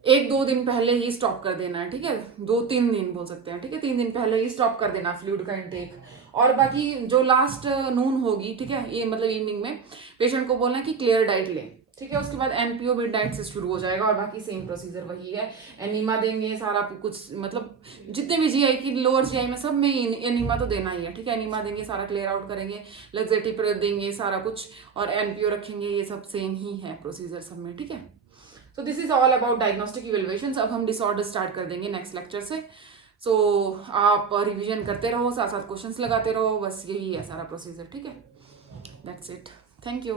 1-2 दिन पहले ही स्टॉप कर देना है। ठीक है, 2-3 दिन बोल सकते हैं। ठीक है, 3 दिन पहले ही स्टॉप कर देना फ्लूइड का इनटेक। और बाकी जो लास्ट नून होगी, ठीक है, ये मतलब इवनिंग में पेशेंट को बोलना है कि क्लियर डाइट ले। ठीक है, उसके बाद एनपीओ मिड डाइट से शुरू हो जाएगा और बाकी सेम प्रोसीजर वही है। एनीमा देंगे, सारा कुछ मतलब जितने भी जीआई की लोअर जीआई में सब में एनीमा तो देना ही है। ठीक है, एनीमा देंगे, सारा क्लियर आउट करेंगे, लग्जेटिव देंगे, सारा कुछ, और एनपीओ रखेंगे। ये सब सेम ही है प्रोसीजर सब में। ठीक है, so this is all about diagnostic evaluations. अब हम डिसऑर्डर स्टार्ट कर देंगे नेक्स्ट लेक्चर से। सो आप रिवीजन करते रहो, साथ साथ क्वेश्चंस लगाते रहो, बस यही है सारा प्रोसीजर, ठीक है। That's it, thank you.